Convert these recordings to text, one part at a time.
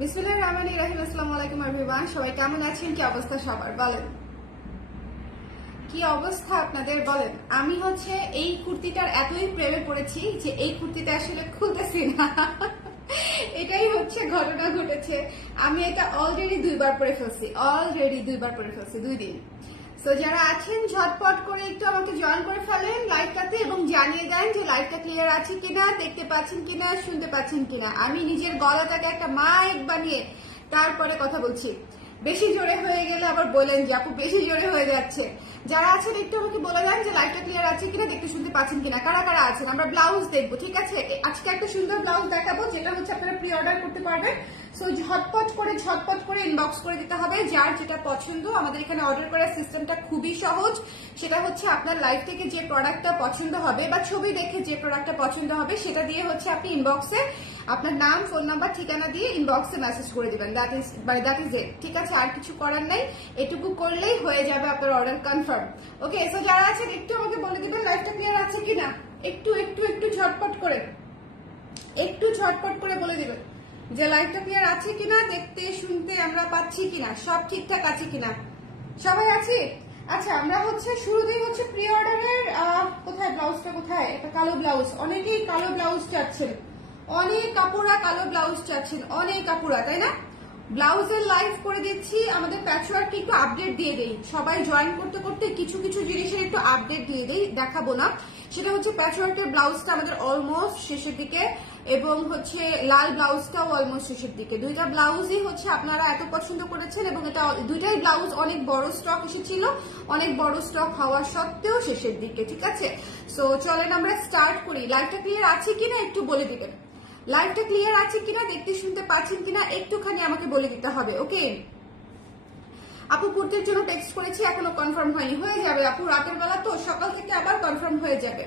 বিসমিল্লাহির রহমানির রহিম। আসসালামু আলাইকুম এভরিওয়ান, সবাই কেমন আছেন? কি অবস্থা সবার বলেন? কি অবস্থা আপনাদের বলেন? আমি এই কুর্তিটার এতই প্রেমে পড়েছি যে এই কুর্তিটা আসলে খুলতেছি না। এটাই ঘটনা ঘটেছে। আমি এটা অলরেডি দুইবার পরে ফেলছি, 2 দিন। তো যারা আছেন ঝটপট করে একটু আমাকে জয়েন করে ফেলেন লাইভটাতে এবং জানিয়ে দেন যে লাইভটা ক্লিয়ার আছে কিনা, দেখতে পাচ্ছেন কিনা, শুনতে পাচ্ছেন কিনা। আমি নিজের গলাটাকে একটা মাইক বানিয়ে তারপরে কথা বলছি। বেশি জোরে হয়ে গেলে আবার বলেন যে আপু বেশি জোরে হয়ে যাচ্ছে। যারা আছেন একটু আমাকে বলে দেন যে লাইভটা ক্লিয়ার আছে কিনা, দেখতে শুনতে পাচ্ছেন কিনা। কারা কারা আছেন? আমরা ব্লাউজ দেখবো, ঠিক আছে? আজকে একটা সুন্দর ব্লাউজ দেখাবো যেটা আপনারা প্রি অর্ডার করতে পারবেন। সো ঝটপট করে ইনবক্স করে দিতে হবে যার যেটা পছন্দ। আমাদের এখানে অর্ডার করার সিস্টেমটা খুবই সহজ। সেটা আপনার লাইভ থেকে যে প্রোডাক্টটা পছন্দ হবে বা ছবি দেখে যে প্রোডাক্টটা পছন্দ হবে সেটা দিয়ে আপনি ইনবক্সে আপনার নাম, ফোন নাম্বার, ঠিকানা দিয়ে ইনবক্সে মেসেজ করে দিবেন। দ্যাট ইজ ইট, ঠিক আছে? আর কিছু করার নাই, এটুকু করলেই হয়ে যাবে আপনার অর্ডার কনফার্ম। ওকে, সো যারা আছেন একটু আমাকে বলে দিবেন লাইভটা ক্লিয়ার আছে কিনা। একটু ঝটপট করে বলে দিবেন যে লাইভটা ক্লিয়ার আছে কিনা, দেখতে শুনতে আমরা পাচ্ছি কিনা, সব ঠিকঠাক আছে কিনা। সবাই আছি? আচ্ছা, আমরা শুরুতেই প্রি অর্ডারের কোথায় ব্লাউজটা, কোথায়? একটা কালো ব্লাউজ। অনেকেই কালো ব্লাউজ চাচ্ছেন, অনেক কাপড়া কালো ব্লাউজ চাচ্ছেন, অনেক কাপড়া, তাই না? ব্লাউজের লাইভ করে দিচ্ছি। আমাদের প্যাচওয়ার্ককে একটু আপডেট দিয়ে দেই। সবাই জয়েন করতে করতে কিছু জিনিসের একটু আপডেট দিয়ে দেই, দেখাবো না। সেটা প্যাচওয়ার্কের ব্লাউজটা আমাদের অলমোস্ট শেষের দিকে এবং লাল ব্লাউজটাও অলমোস্ট শেষের দিকে। দুইটা ব্লাউজই আপনারা এত পছন্দ করেছেন এবং এটা দুইটাই ব্লাউজ অনেক বড় স্টক এসেছিল, অনেক বড় স্টক হওয়া সত্ত্বেও শেষের দিকে, ঠিক আছে? সো চলেন আমরা স্টার্ট করি। লাইভটা ক্লিয়ার আছে কিনা একটু বলে দিবেন। লাইভটা ক্লিয়ার আছে কিনা, দেখতে শুনতে পাচ্ছেন কিনা একটুখানি আমাকে বলে দিতে হবে। ওকে আপু, কুর্তির জন্য টেক্সট করেছি, এখনো কনফার্ম হয়নি। হয়ে যাবে আপু, রাতের বেলা তো, সকাল থেকে আবার কনফার্ম হয়ে যাবে।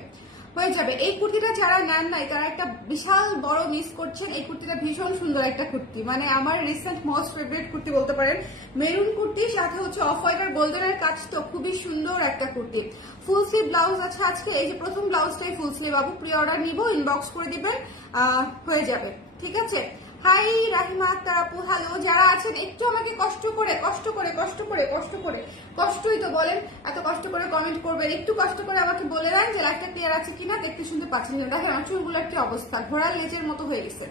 এই কুর্তিটা যারা নেন নাই তারা একটা বিশাল বড় মিস করছেন। এই কুর্তিটা ভীষণ সুন্দর একটা কুর্তি, মানে আমার রিসেন্ট মোস্ট ফেভারিট কুর্তি বলতে পারেন। মেরুন কুর্তির সাথে অফ হোয়াইট আর গোল্ডেনের কাজ, তো খুবই সুন্দর একটা কুর্তি। ফুল স্লিভ ব্লাউজ আছে আজকে। এই যে প্রথম ব্লাউজটাই ফুল স্লিভ। আপু প্রি অর্ডার নিবো, ইনবক্স করে দিবেন, হয়ে যাবে, ঠিক আছে? হাই রাহিমা আক্তার আপু, হ্যালো। যারা আছেন একটু আমাকে কষ্টই তো বলেন, এত কষ্ট করে কমেন্ট করবেন, একটু কষ্ট করে আমাকে বলে দেন যে লাইভটা ক্লিয়ার আছে কিনা, দেখতে শুনতে পাচ্ছেন না। দেখেন আমার চুলগুলোর কি অবস্থা, ঘোড়ার লেজের মতো হয়ে গেছে।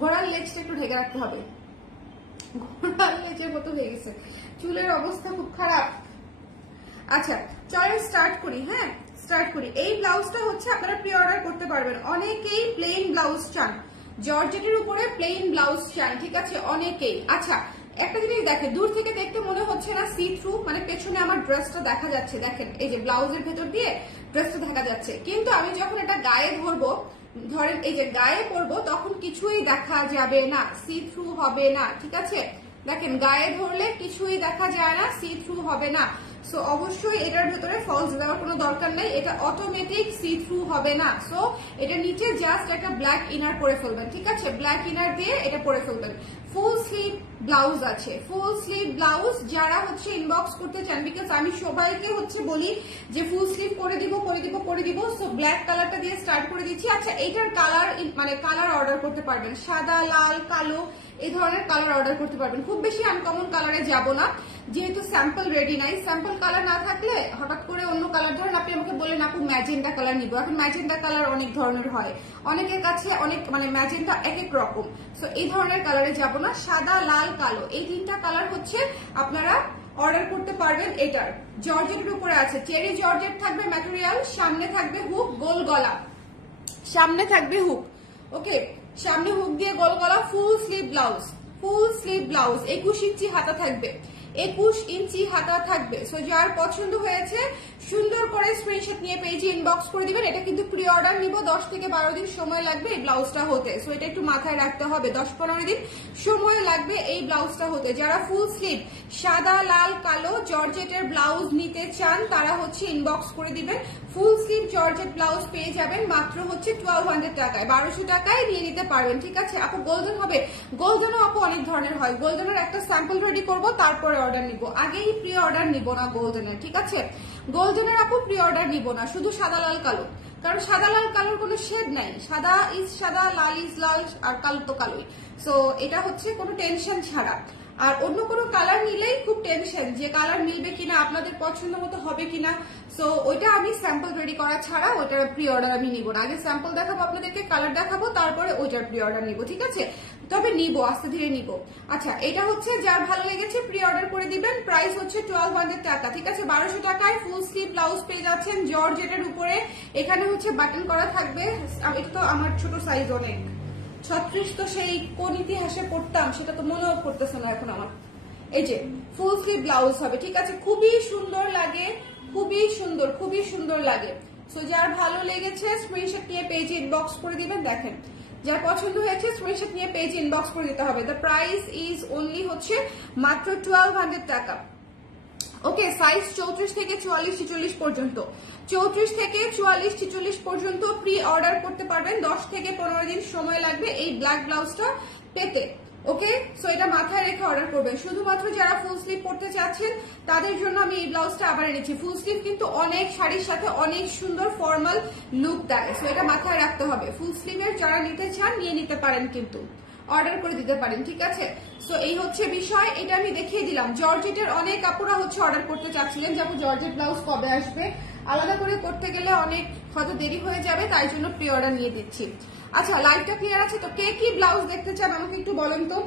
ঘোড়ার লেজটা একটু ঢেকে রাখতে হবে, ঘোড়ার লেজের মতো হয়ে গেছে, চুলের অবস্থা খুব খারাপ। আচ্ছা চলেন স্টার্ট করি। হ্যাঁ স্টার্ট করি। এই ব্লাউজটা আপনারা প্রি অর্ডার করতে পারবেন। অনেকেই প্লেন ব্লাউজ চান, জর্জেটের উপরে প্লেন ব্লাউজ চান, ঠিক আছে? অনেকেই। আচ্ছা একটা জিনিস দেখেন, দূর থেকে দেখতে মনে হচ্ছে না সি থ্রু, মানে পেছনে আমার ড্রেসটা দেখা যাচ্ছে। দেখেন এই যে ব্লাউজের ভেতর দিয়ে ড্রেসটা দেখা যাচ্ছে, কিন্তু আমি যখন এটা গায়ে ধরবো, ধরেন এই যে গায়ে পরবো, তখন কিছুই দেখা যাবে না, সি থ্রু হবে না, ঠিক আছে? দেখেন গায়ে ধরলে কিছুই দেখা যায় না, সি থ্রু হবে না। সো অবশ্যই এটার ভেতরে ফলস দেওয়ার কোনো দরকার নেই, এটা অটোমেটিক সি থ্রু হবে না। সো এটা নিচে জাস্ট একটা ব্ল্যাক ইনার পরে ফেলবেন, ঠিক আছে? ব্ল্যাক ইনার দিয়ে এটা পরে ফেলবেন। ফুল স্লিভ ব্লাউজ আছে, ফুল স্লিভ ব্লাউজ যারা ইনবক্স করতে চান, বিকজ আমি সবাইকে বলি যে ফুল স্লিভ করে দিব। সো ব্ল্যাক কালারটা দিয়ে স্টার্ট করে দিচ্ছি। আচ্ছা এইটার কালার, মানে কালার অর্ডার করতে পারবেন, সাদা, লাল, কালো, এই ধরনের কালার অর্ডার করতে পারবেন। খুব বেশি আনকমন কালারে যাব না, যেহেতু স্যাম্পল রেডি নাই। স্যাম্পল কালার না থাকলে হঠাৎ করে অন্য কালার, ধরেন আপনি আমাকে বলেন আপু ম্যাজেন্টা কালার নিবো। এখন ম্যাজেন্টা কালার অনেক ধরনের হয়, অনেকের কাছে অনেক, মানে ম্যাজেন্টা এক এক রকম। সো এই ধরনের কালারে যাব না। সাদা, লাল, কালো, এই তিনটা কালার আপনারা অর্ডার করতে পারবেন। এটার জর্জেটের উপরে আছে, চেরি জর্জেট থাকবে ম্যাটেরিয়াল, সামনে থাকবে হুক, গোল গলা, সামনে থাকবে হুক। ওকে, সামনে হুক দিয়ে গোল গলা, ফুল স্লিভ ব্লাউজ, 21 ইঞ্চি হাতা থাকবে, 21 ইঞ্চি হাতা থাকবে। সো যার পছন্দ হয়েছে সুন্দর করে স্ক্রিনশট নিয়ে পেজে ইনবক্স করে দিবেন। এটা কিন্তু প্রি অর্ডার নিব, 10 থেকে 12 দিন সময় লাগবে এই ব্লাউজটা হতে। সো এটা একটু মাথায় রাখতে হবে, 10-15 দিন সময় লাগবে এই ব্লাউজটা হতে। যারা ফুল স্লিভ সাদা, লাল, কালো জর্জেটের ব্লাউজ নিতে চান তারা ইনবক্স করে দিবেন। ফুল স্লিভ জর্জেট ব্লাউজ পেয়ে যাবেন মাত্র 1200 টাকায়, 1200 টাকায় নিয়ে নিতে পারবেন, ঠিক আছে? আপু গোল্ডেন হবে? গোল্ডেনও আপু অনেক ধরনের হয়। গোল্ডেনের একটা স্যাম্পল রেডি করব, তারপরে অর্ডার নিব। আগেই প্রি অর্ডার নিব না গোল্ডেনের, ঠিক আছে? গোল্ডেনের আপু প্রি অর্ডার নিব না, শুধু সাদা, লাল, কালো। কারণ সাদা লাল কালোর কোনো শেড নাই, সাদা ইজ সাদা, লাল ইজ লাল, আর কালো তো কালোই। সো এটা হচ্ছে কোনো টেনশন ছাড়া। আর অন্য কোনো কালার নিলেই খুব টেনশন যে কালার মিলবে কিনা, আপনাদের পছন্দ মতো হবে কিনা। সো ওইটা আমি স্যাম্পল রেডি করা ছাড়া ওইটার প্রি অর্ডার আমি নিব না। আগে স্যাম্পল দেখাবো আপনাদেরকে, কালার দেখাবো, তারপরে ওইটার প্রি অর্ডার নিব, ঠিক আছে? তবে নিব, আস্তে ধীরে নিব। আচ্ছা, এটা হচ্ছে যার ভালো লেগেছে প্রি অর্ডার করে দিবেন। প্রাইস হচ্ছে 1200 টাকা, ঠিক আছে? 1200 টাকায় ফুল স্লিভ ব্লাউজ পেয়ে যাচ্ছেন জর্জেটের উপরে। এখানে হচ্ছে বাটন করা থাকবে। এটা তো আমার ছোট সাইজ অনেক, 36 তো সেই কোন ইতিহাসে পড়তাম সেটা তো মনেও করতেছে না এখন আমার। এই যে ফুল স্লিভ ব্লাউজ হবে, ঠিক আছে? খুবই সুন্দর লাগে, খুবই সুন্দর, খুবই সুন্দর লাগে। সো যার ভালো লেগেছে স্ক্রিনশট নিয়ে পেজে ইনবক্স করে দিবেন। দেখেন, যার পছন্দ হয়েছে স্ক্রিনশট নিয়ে পেজে ইনবক্স করে দিতে হবে। দ্য প্রাইস ইজ অনলি হচ্ছে মাত্র 1200 টাকা। ওকে, সাইজ 34 থেকে 44-46 পর্যন্ত, 34 থেকে 44-46 পর্যন্ত প্রি অর্ডার করতে পারবেন। 10 থেকে 15 দিন সময় লাগবে এই ব্ল্যাক ব্লাউজটা পেতে। ওকে, সো এটা মাথায় রেখে অর্ডার করবেন। শুধুমাত্র যারা ফুল স্লিভ পড়তে চাচ্ছেন তাদের জন্য আমি এই ব্লাউজটা আবার এনেছি। ফুল স্লিভ কিন্তু অনেক শাড়ির সাথে অনেক সুন্দর ফর্মাল লুক দেয়, সো এটা মাথায় রাখতে হবে। ফুল স্লিভের যারা নিতে চান নিয়ে নিতে পারেন, কিন্তু অর্ডার করে দিতে পারেন, ঠিক আছে? সো এই হচ্ছে বিষয়, এটা আমি দেখিয়ে দিলাম। জর্জেটের অনেক কাপড়া হচ্ছে অর্ডার করতে চাচ্ছিলেন, যেমন জর্জেট ব্লাউজ কবে আসবে, আলাদা করে করতে গেলে অনেক হয়তো দেরি হয়ে যাবে, তাই জন্য প্রি অর্ডার নিয়ে দিচ্ছি। আচ্ছা, লাইভটা ক্লিয়ার আছে তো? কে কি ব্লাউজ দেখতে চান আমাকে একটু বলেন তো।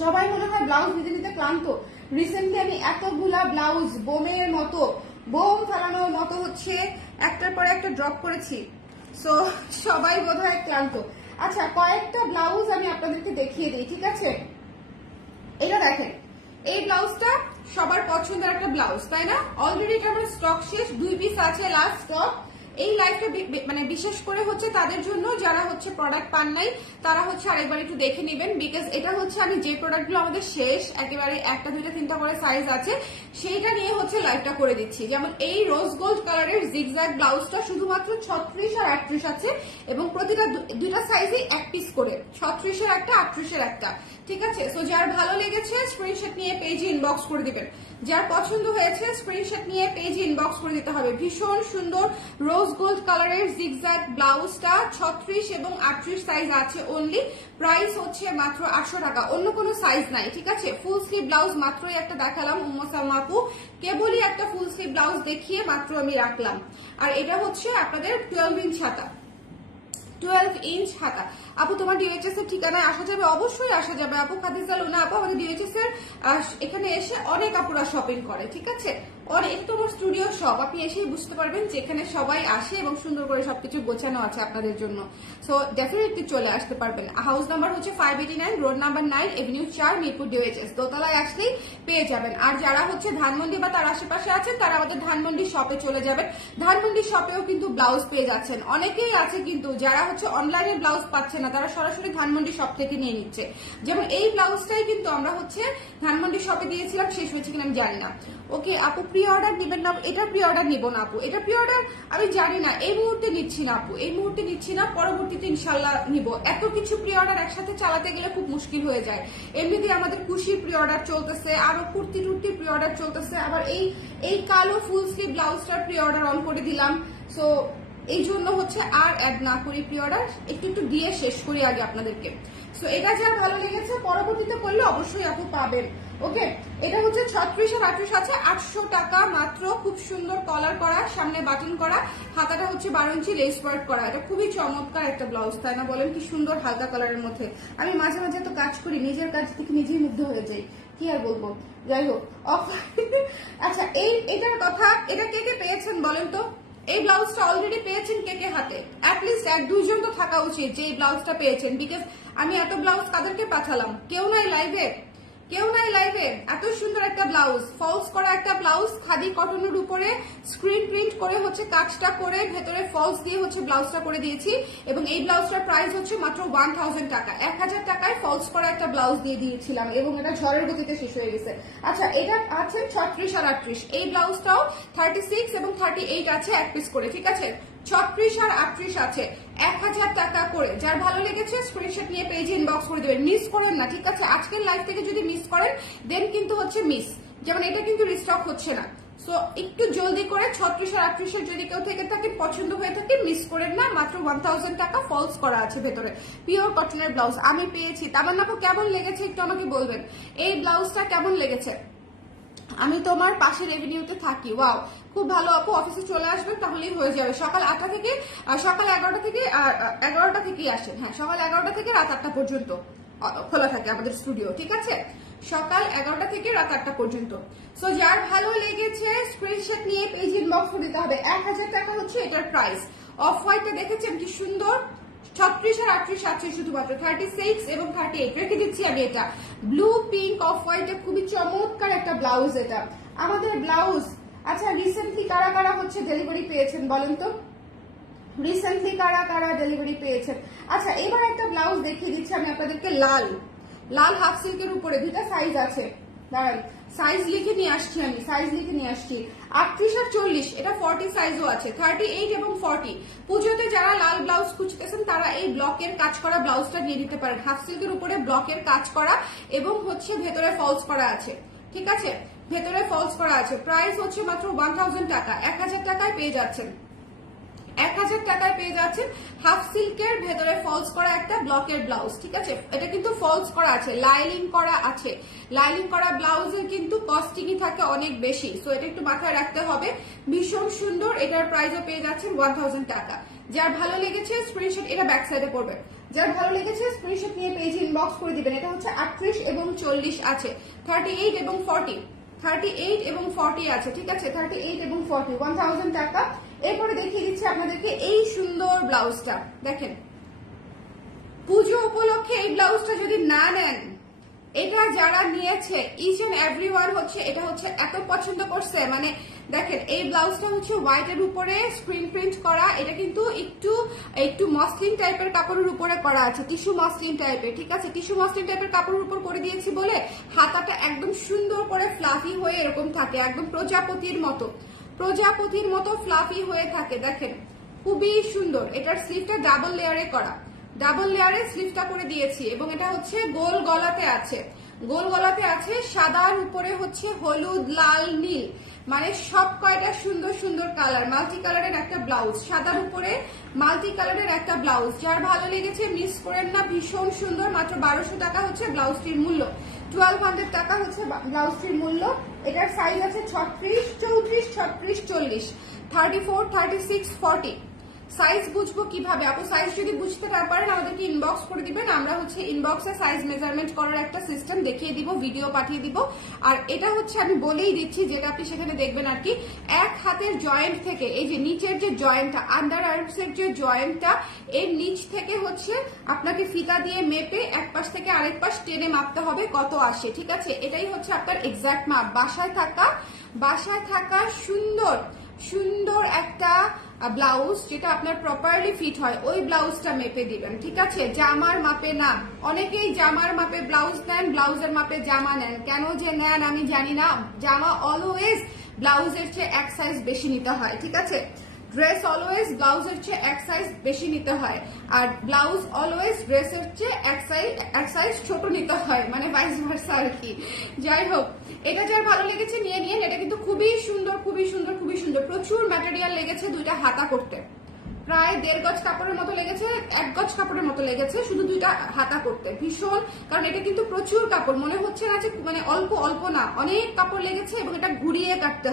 সবাই মনে হয় ব্লাউজ নিতে নিতে ক্লান্ত। রিসেন্টলি আমি এতগুলা ব্লাউজ বোমের মতো, বোম ফেলানোর মতো হচ্ছে একটার পরে একটা ড্রপ করেছি। সো সবাই বোধহয় ক্লান্ত। আচ্ছা, কয়েকটা ব্লাউজ আমি আপনাদেরকে দেখিয়ে দিই, ঠিক আছে? এটা দেখেন, এই ব্লাউজটা সবার পছন্দের একটা ব্লাউজ, তাই না? অলরেডি এটা আমার স্টক শেষ, 2 পিস আছে লাস্ট স্টক। এই লাইফটা মানে বিশেষ করে হচ্ছে তাদের জন্য যারা হচ্ছে প্রোডাক্ট পান নাই, তারা হচ্ছে আরেকবার একটু দেখে নেবেন। বিকজ এটা হচ্ছে আমি যে প্রোডাক্টগুলো আমাদের শেষ, একেবারে 1টা 2টা 3টা করে সাইজ আছে, সেইটা নিয়ে হচ্ছে লাইভটা করে দিচ্ছি। যেমন এই রোজ গোল্ড কালারের জিগজ্যাগ ব্লাউজটা শুধুমাত্র 36 আর 38 আছে, এবং প্রতিটা 2টা সাইজে 1 পিস করে, 36 এর একটা, 38 এর একটা, ঠিক আছে? সো যার ভালো লেগেছে স্ক্রিনশট নিয়ে পেজে ইনবক্স করে দিবেন। যার পছন্দ হয়েছে স্ক্রিনশট নিয়ে পেজে ইনবক্স করে দিতে হবে। ভীষণ সুন্দর রোজ গোল্ড কালারের জিগজ্যাগ ব্লাউজটা 36 এবং 38 সাইজ আছে অনলি। প্রাইস হচ্ছে মাত্র 800 টাকা, অন্য কোনো সাইজ নাই, ঠিক আছে? ফুল স্লিভ ব্লাউজ মাত্রই একটা দেখালাম উম্মু সালমা আপু, কেবলই একটা ফুল স্লিভ ব্লাউজ দেখিয়ে মাত্র আমি রাখলাম। আর এটা হচ্ছে আপনাদের 12 ইঞ্চ হাতা, 12 ইঞ্চ হাতা। আপু তোমার ডিএইচএস এর ঠিকানায় আসা যাবে? অবশ্যই আসা যাবে আপু। খাদিজা লুনা আপু আমাদের ডিএইচএস এর এখানে এসে অনেক আপুরা শপিং করে, ঠিক আছে? এটা তোমার স্টুডিও শপ, আপনি এসেই বুঝতে পারবেন যেখানে সবাই আসে এবং সুন্দর করে সবকিছু গোছানো আছে আপনাদের জন্য। সো ডেফিনেটলি চলে আসতে পারবেন। হাউস নাম্বার হচ্ছে 589, road number 9, Avenue 4, Mirpur DHS, দোতলায় আসলেই পেয়ে যাবেন। আর যারা হচ্ছে ধানমন্ডি বা তার আশেপাশে আছেন তারা আমাদের ধানমন্ডি শপে চলে যাবেন। ধানমন্ডি শপেও কিন্তু ব্লাউজ পেয়ে যাচ্ছেন। অনেকেই আছে কিন্তু যারা হচ্ছে অনলাইনে ব্লাউজ পাচ্ছে না, তারা সরাসরি ধানমন্ডি শপ থেকে নিয়ে নিচ্ছে। যেমন এই ব্লাউজটাই কিন্তু আমরা হচ্ছে ধানমন্ডি শপে দিয়েছিলাম, শেষ হয়েছে কিনা আমি জানি না। ওকে আপু, প্রি অর্ডার দিবেন না? এটা প্রি অর্ডার নিব না আপু, এটা প্রি অর্ডার আমি জানি না, এই মুহূর্তে নিচ্ছি না আপু, এই মুহূর্তে নিচ্ছি না, পরবর্তীতে ইনশাল্লাহ নিব। এত কিছু প্রি অর্ডার একসাথে চালাতে গেলে খুব মুশকিল হয়ে যায়। এমনিতে আমাদের খুশির প্রি অর্ডার চলতেছে, আরো কুর্তি টুর্তি প্রি অর্ডার চলতেছে, আবার এই কালো ফুল স্লিভ ব্লাউজটার প্রি অর্ডার অন করে দিলাম। সো এই জন্য হচ্ছে আর অ্যাড না করি প্রি অর্ডার, একটু দিয়ে শেষ করি আগে আপনাদেরকে। সো এটা যা ভালো লেগেছে পরবর্তীতে করলে অবশ্যই আপু পাবেন। ওকে, এটা হচ্ছে 36 আর 38 আছে, 800 টাকা মাত্র। খুব সুন্দর কলার করা, সামনে বাটন করা, হাতাটা হচ্ছে 12 ইঞ্চি লেস ওয়ার্ক করা। এটা খুবই চমৎকার একটা ব্লাউজ, তাই না বলেন? কি সুন্দর হালকা কালারের মধ্যে। আমি মাঝে মাঝে তো কাজ করি, নিজের কাজ থেকে নিজেই মুগ্ধ হয়ে যাই, কি আর বলবো। যাই হোক, আচ্ছা এটার কথা, এটা কে কে পেয়েছেন বলেন তো? এই ব্লাউজটা অলরেডি পেয়েছেন কে কে হাতে? অ্যাটলিস্ট 1-2 জন তো থাকা উচিত যে এই ব্লাউজটা পেয়েছেন। বিকজ আমি এত ব্লাউজ কাদেরকে পাঠালাম, কেউ নাই লাইভে, কেউ নাই লাইভে। এত সুন্দর একটা ব্লাউজ, ফলস করা একটা ব্লাউজ, খাদি কটনের উপরে স্ক্রিন প্রিন্ট করে হচ্ছে কাজটা করে ভেতরে ফলস দিয়ে হচ্ছে ব্লাউজটা করে দিয়েছি। এবং এই ব্লাউজটার প্রাইস হচ্ছে মাত্র 1000 টাকা। 1000 টাকায় ফলস করা একটা ব্লাউজ দিয়ে দিয়েছিলাম এবং এটা ঝড়ের গতিতে শেষ হয়ে গেছে। আচ্ছা, এটা আছে 36 আর 38। এই ব্লাউজটাও 36 এবং 38 আছে, 1 পিস করে, ঠিক আছে? 36 আর 38 আছে, 1000 টাকা করে। যার ভালো লেগেছে স্ক্রিনশট নিয়ে পেজে ইনবক্স করে দেবেন, মিস করেন না, ঠিক আছে? আজকের লাইভ থেকে যদি মিস করেন দেন কিন্তু হচ্ছে মিস। যেমন এটা কিন্তু রিস্টক হচ্ছে না, সো একটু জলদি করে 36 আর 38 যদি কেউ থেকে থাকে পছন্দ হয়ে থাকে মিস করেন না। মাত্র 1000 টাকা ফলস করা আছে ভেতরে, পিওর কটনের ব্লাউজ আমি পেয়েছি। তামান্না আপু কেমন লেগেছে একটু আমাকে বলবেন, এই ব্লাউজটা কেমন লেগেছে? আমি তোমার পাশে রেভিনিউতে থাকি। ওয়াও, খুব ভালো আপু, অফিসে চলে আসবেন তাহলেই হয়ে যাবে। সকাল 8টা থেকে সকাল 11টা থেকেই আসেন। হ্যাঁ, সকাল 11টা থেকে রাত 8টা পর্যন্ত খোলা থাকে আমাদের স্টুডিও, ঠিক আছে? সকাল 11টা থেকে রাত 8টা পর্যন্ত। সো যার ভালো লেগেছে স্ক্রিনশট নিয়ে পেজ ইনবক্স করে দিতে হবে। 1000 টাকা হচ্ছে এটার প্রাইস। অফ হোয়াইটটা দেখেছেন কি সুন্দর, 36 আর 38 আছে শুধুমাত্র, 36 এবং 38 রেখে দিচ্ছি আমি। এটা ব্লু পিঙ্ক অফ হোয়াইটে খুবই চমৎকার একটা ব্লাউজ এটা আমাদের ব্লাউজ। আচ্ছা, রিসেন্টলি কারা কারা হচ্ছে ডেলিভারি পেয়েছেন বলেন তো, রিসেন্টলি কারা কারা ডেলিভারি পেয়েছেন? আচ্ছা, এবার একটা ব্লাউজ দেখিয়ে দিচ্ছি আমি আপনাদেরকে, লাল হাফ সিল্কের উপরে, দুটা সাইজ আছে, দাঁড়ান সাইজ লিখে নিয়ে আসছি আমি, সাইজ লিখে নিয়ে আসছি। 38 আর 40, এটা 40 সাইজও আছে, 38 এবং 40। পুজোতে যারা লাল ব্লাউজ খুঁজতেছেন তারা এই ব্লকের কাজ করা ব্লাউজটা নিয়ে নিতে পারেন। হাফ সিল্কের উপরে ব্লকের কাজ করা এবং হচ্ছে ভেতরে ফলস করা আছে, ঠিক আছে? ভেতরে ফলস করা আছে। প্রাইস হচ্ছে মাত্র 1000 টাকা, 1000 টাকায় পেয়ে যাচ্ছেন। 1000 টাকায় পেয়ে যাচ্ছেন হাফ সিল্কের ভেতরে ফলস করা একটা ব্লকের ব্লাউজ, ঠিক আছে? এটা কিন্তু ফলস করা আছে, লাইলিং করা আছে। লাইলিং করা ব্লাউজের কিন্তু কস্টিংই থাকে অনেক বেশি, সো এটা একটু মাথায় রাখতে হবে। ভীষণ সুন্দর, এটার প্রাইসও পেয়ে যাচ্ছেন 1000 টাকা। যার ভালো লেগেছে স্ক্রিনশট, এটা ব্যাক সাইডে পড়বে, যার ভালো লেগেছে স্ক্রিনশট নিয়ে পেজ ইনবক্স করে দিবেন। এটা হচ্ছে 38 এবং 40 আছে, 38 এবং 40, 38 এবং 40 আছে, ঠিক আছে? 38 এবং 40, 1000 টাকা। এরপরে দেখিয়ে দিচ্ছি আপনাদেরকে এই সুন্দর ব্লাউজটা, দেখেন পুজো উপলক্ষে এই ব্লাউজটা যদি না নেন, এটা যারা নিয়েছে ইচ এন্ড এভরিওয়ান হচ্ছে এটা হচ্ছে এত পছন্দ করছে, মানে দেখেন এই ব্লাউজটা হচ্ছে হোয়াইটের উপরে স্ক্রিন প্রিন্ট করা। এটা কিন্তু একটু মসলিন টাইপের কাপড়ের উপরে করা আছে, টিস্যু মসলিন টাইপের, ঠিক আছে? টিস্যু মসলিন টাইপের কাপড়ের উপর করে দিয়েছি বলে হাতাটা একদম সুন্দর করে ফ্লাফি হয়ে এরকম থাকে, একদম প্রজাপতির মতো ফ্লাফি হয়ে থাকে। দেখেন খুবই সুন্দর। এটার স্লিভটা ডাবল লেয়ারে করা, ডাবল লেয়ারে স্লিভটা করে দিয়েছি এবং এটা হচ্ছে গোল গলাতে আছে, গোল গলাতে আছে। সাদার উপরে হচ্ছে হলুদ, লাল, নীল, মানে সব কয়টা সুন্দর সুন্দর কালার, মাল্টি কালারের একটা ব্লাউজ, সাদার উপরে মাল্টি কালারের একটা ব্লাউজ। যার ভালো লেগেছে মিস করেন না, ভীষণ সুন্দর। মাত্র 1200 টাকা হচ্ছে ব্লাউজটির মূল্য, 1200 টাকা হচ্ছে ব্লাউজটির মূল্য। এটার সাইজ আছে 36, 34, 36, 40, 34, 36, 40। সাইজ বুঝবো কিভাবে আপু? সাইজ যদি বুঝতে না পারেন আমাদেরকে ইনবক্স করে দিবেন, আমরা হচ্ছে ইনবক্সে সাইজ মেজারমেন্ট করার একটা সিস্টেম দেখিয়ে দিব, ভিডিও পাঠিয়ে দিব। আর এটা হচ্ছে আমি বলেই দিচ্ছি, যেটা আপনি সেখানে দেখবেন আর কি, এক হাতের জয়েন্ট থেকে এই যে নিচের যে জয়েন্টটা, আন্ডার আর্মস এর যে জয়েন্টটা, এর নিচ থেকে হচ্ছে আপনাকে ফিতা দিয়ে মেপে এক পাশ থেকে আরেক পাশ টেনে মাপতে হবে কত আসে, ঠিক আছে? এটাই হচ্ছে আপনার এক্সাক্ট মাপ। বাসায় থাকা সুন্দর একটা ব্লাউজ যেটা আপনার প্রপারলি ফিট হয়, ওই ব্লাউজটা মেপে দিবেন, ঠিক আছে? জামার মাপে না। অনেকেই জামার মাপে ব্লাউজ নেন, ব্লাউজের মাপে জামা নেন, কেন যে নেন আমি জানি না। জামা অলওয়েজ ব্লাউজের চেয়ে এক সাইজ বেশি নিতে হয়, ঠিক আছে? ড্রেস অলওয়েজ ব্লাউজের চেয়ে এক সাইজ বেশি নিতে হয়, আর ব্লাউজ অলওয়েজ ড্রেসের চেয়ে এক সাইজ ছোট নিতে হয়, মানে ভাইস ভার্সা আর কি। যাই হোক, এটা যার ভালো লেগেছে নিয়ে নিন। এটা কিন্তু খুবই সুন্দর, খুবই সুন্দর, খুবই সুন্দর। প্রচুর ম্যাটেরিয়াল লেগেছে দুইটা হাতা করতে, প্রায় 1.5 গজ কাপড়ের মতো লেগেছে, 1 গজ কাপড়ের মতো লেগেছে শুধু দুইটা হাতা করতে। ভীষণ, কারণ এটা কিন্তু প্রচুর কাপড়, মনে হচ্ছে না যে মানে অল্প না, অনেক কাপড় লেগেছে এবং এটা ঘুরিয়ে কাটতে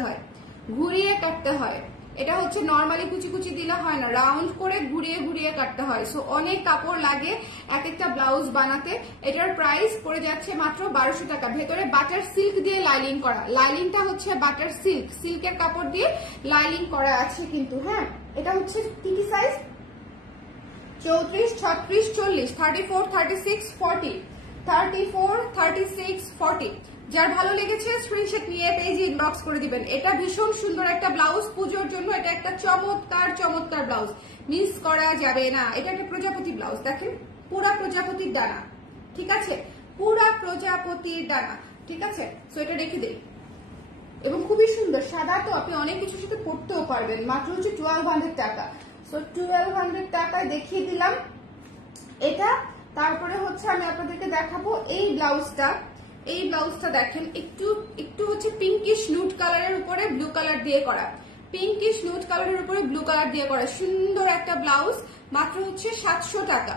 হয়। এটা হচ্ছে নর্মালি কুচি দিলে হয় না, রাউন্ড করে ঘুরিয়ে কাটতে হয়। সো অনেক কাপড় লাগে এক একটা ব্লাউজ বানাতে। এটার প্রাইস পড়ে যাচ্ছে মাত্র 1200 টাকা। ভেতরে বাটার সিল্ক দিয়ে লাইলিং করা, লাইলিংটা হচ্ছে বাটার সিল্কের কাপড় দিয়ে লাইলিং করা আছে কিন্তু। হ্যাঁ, এটা হচ্ছে কি সাইজ? 34, 36, 40, 34, 36, 40, 34, 36, 40। যার ভালো লেগেছে স্ক্রিনশট নিয়ে পেজে ইনবক্স করে দিবেন। এটা ভীষণ সুন্দর একটা ব্লাউজ, পুজোর জন্য এটা একটা চমৎকার ব্লাউজ, মিস করা যাবে না। এটা একটা প্রজাপতি ব্লাউজ, দেখেন পুরা প্রজাপতির ডানা, ঠিক আছে? পুরা প্রজাপতির ডানা, ঠিক আছে? সো এটা রেখে দিই এবং খুবই সুন্দর সাদা, তো আপনি অনেক কিছুর সাথে পরতেও পারবেন। মাত্র হচ্ছে 1200 টাকা। সো 1200 টাকায় দেখিয়ে দিলাম এটা। তারপরে হচ্ছে আমি আপনাদেরকে দেখাবো এই ব্লাউজটা। এই ব্লাউজটা দেখেন, একটু একটু হচ্ছে পিঙ্কিশ নুড কালারের উপরে ব্লু কালার দিয়ে করা, পিঙ্কিশ নুড কালারের উপরে ব্লু কালার দিয়ে করা সুন্দর একটা ব্লাউজ। মাত্র হচ্ছে 700 টাকা,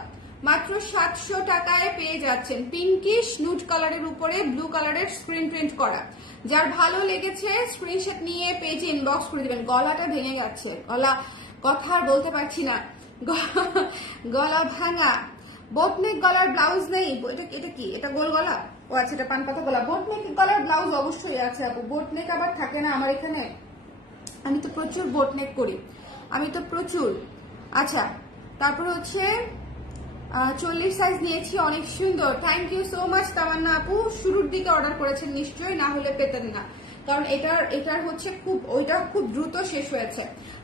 মাত্র 700 টাকায় পেয়ে যাচ্ছেন পিঙ্কিশ নুড কালারের উপরে ব্লু কালারের স্ক্রিন প্রিন্ট করা। যার ভালো লেগেছে স্ক্রিনশট নিয়ে পেজে ইনবক্স করে দিবেন। গলাটা ভেঙে গেছে, গলা কথা আর বলতে পারছি না, গলা ভাঙা। বোটনেক গলার ব্লাউজ নেই? এটা কি? এটা গোল গলা? ও আচ্ছা, এটা পান পাতা গলা। বোটনেক গলার ব্লাউজ অবশ্যই আছে আপু। বোটনেক আবার থাকে না আমার এখানে, আমি তো প্রচুর বোটনেক করি, আমি তো প্রচুর। আচ্ছা, তারপর হচ্ছে 40 সাইজ নিয়েছি, অনেক সুন্দর। থ্যাংক ইউ সো মাচ তামান্না আপু। শুরুর দিকে অর্ডার করেছেন নিশ্চয়ই, না হলে পেতেন না, কারণ এটার হচ্ছে ওইটা খুব দ্রুত শেষ হয়েছে।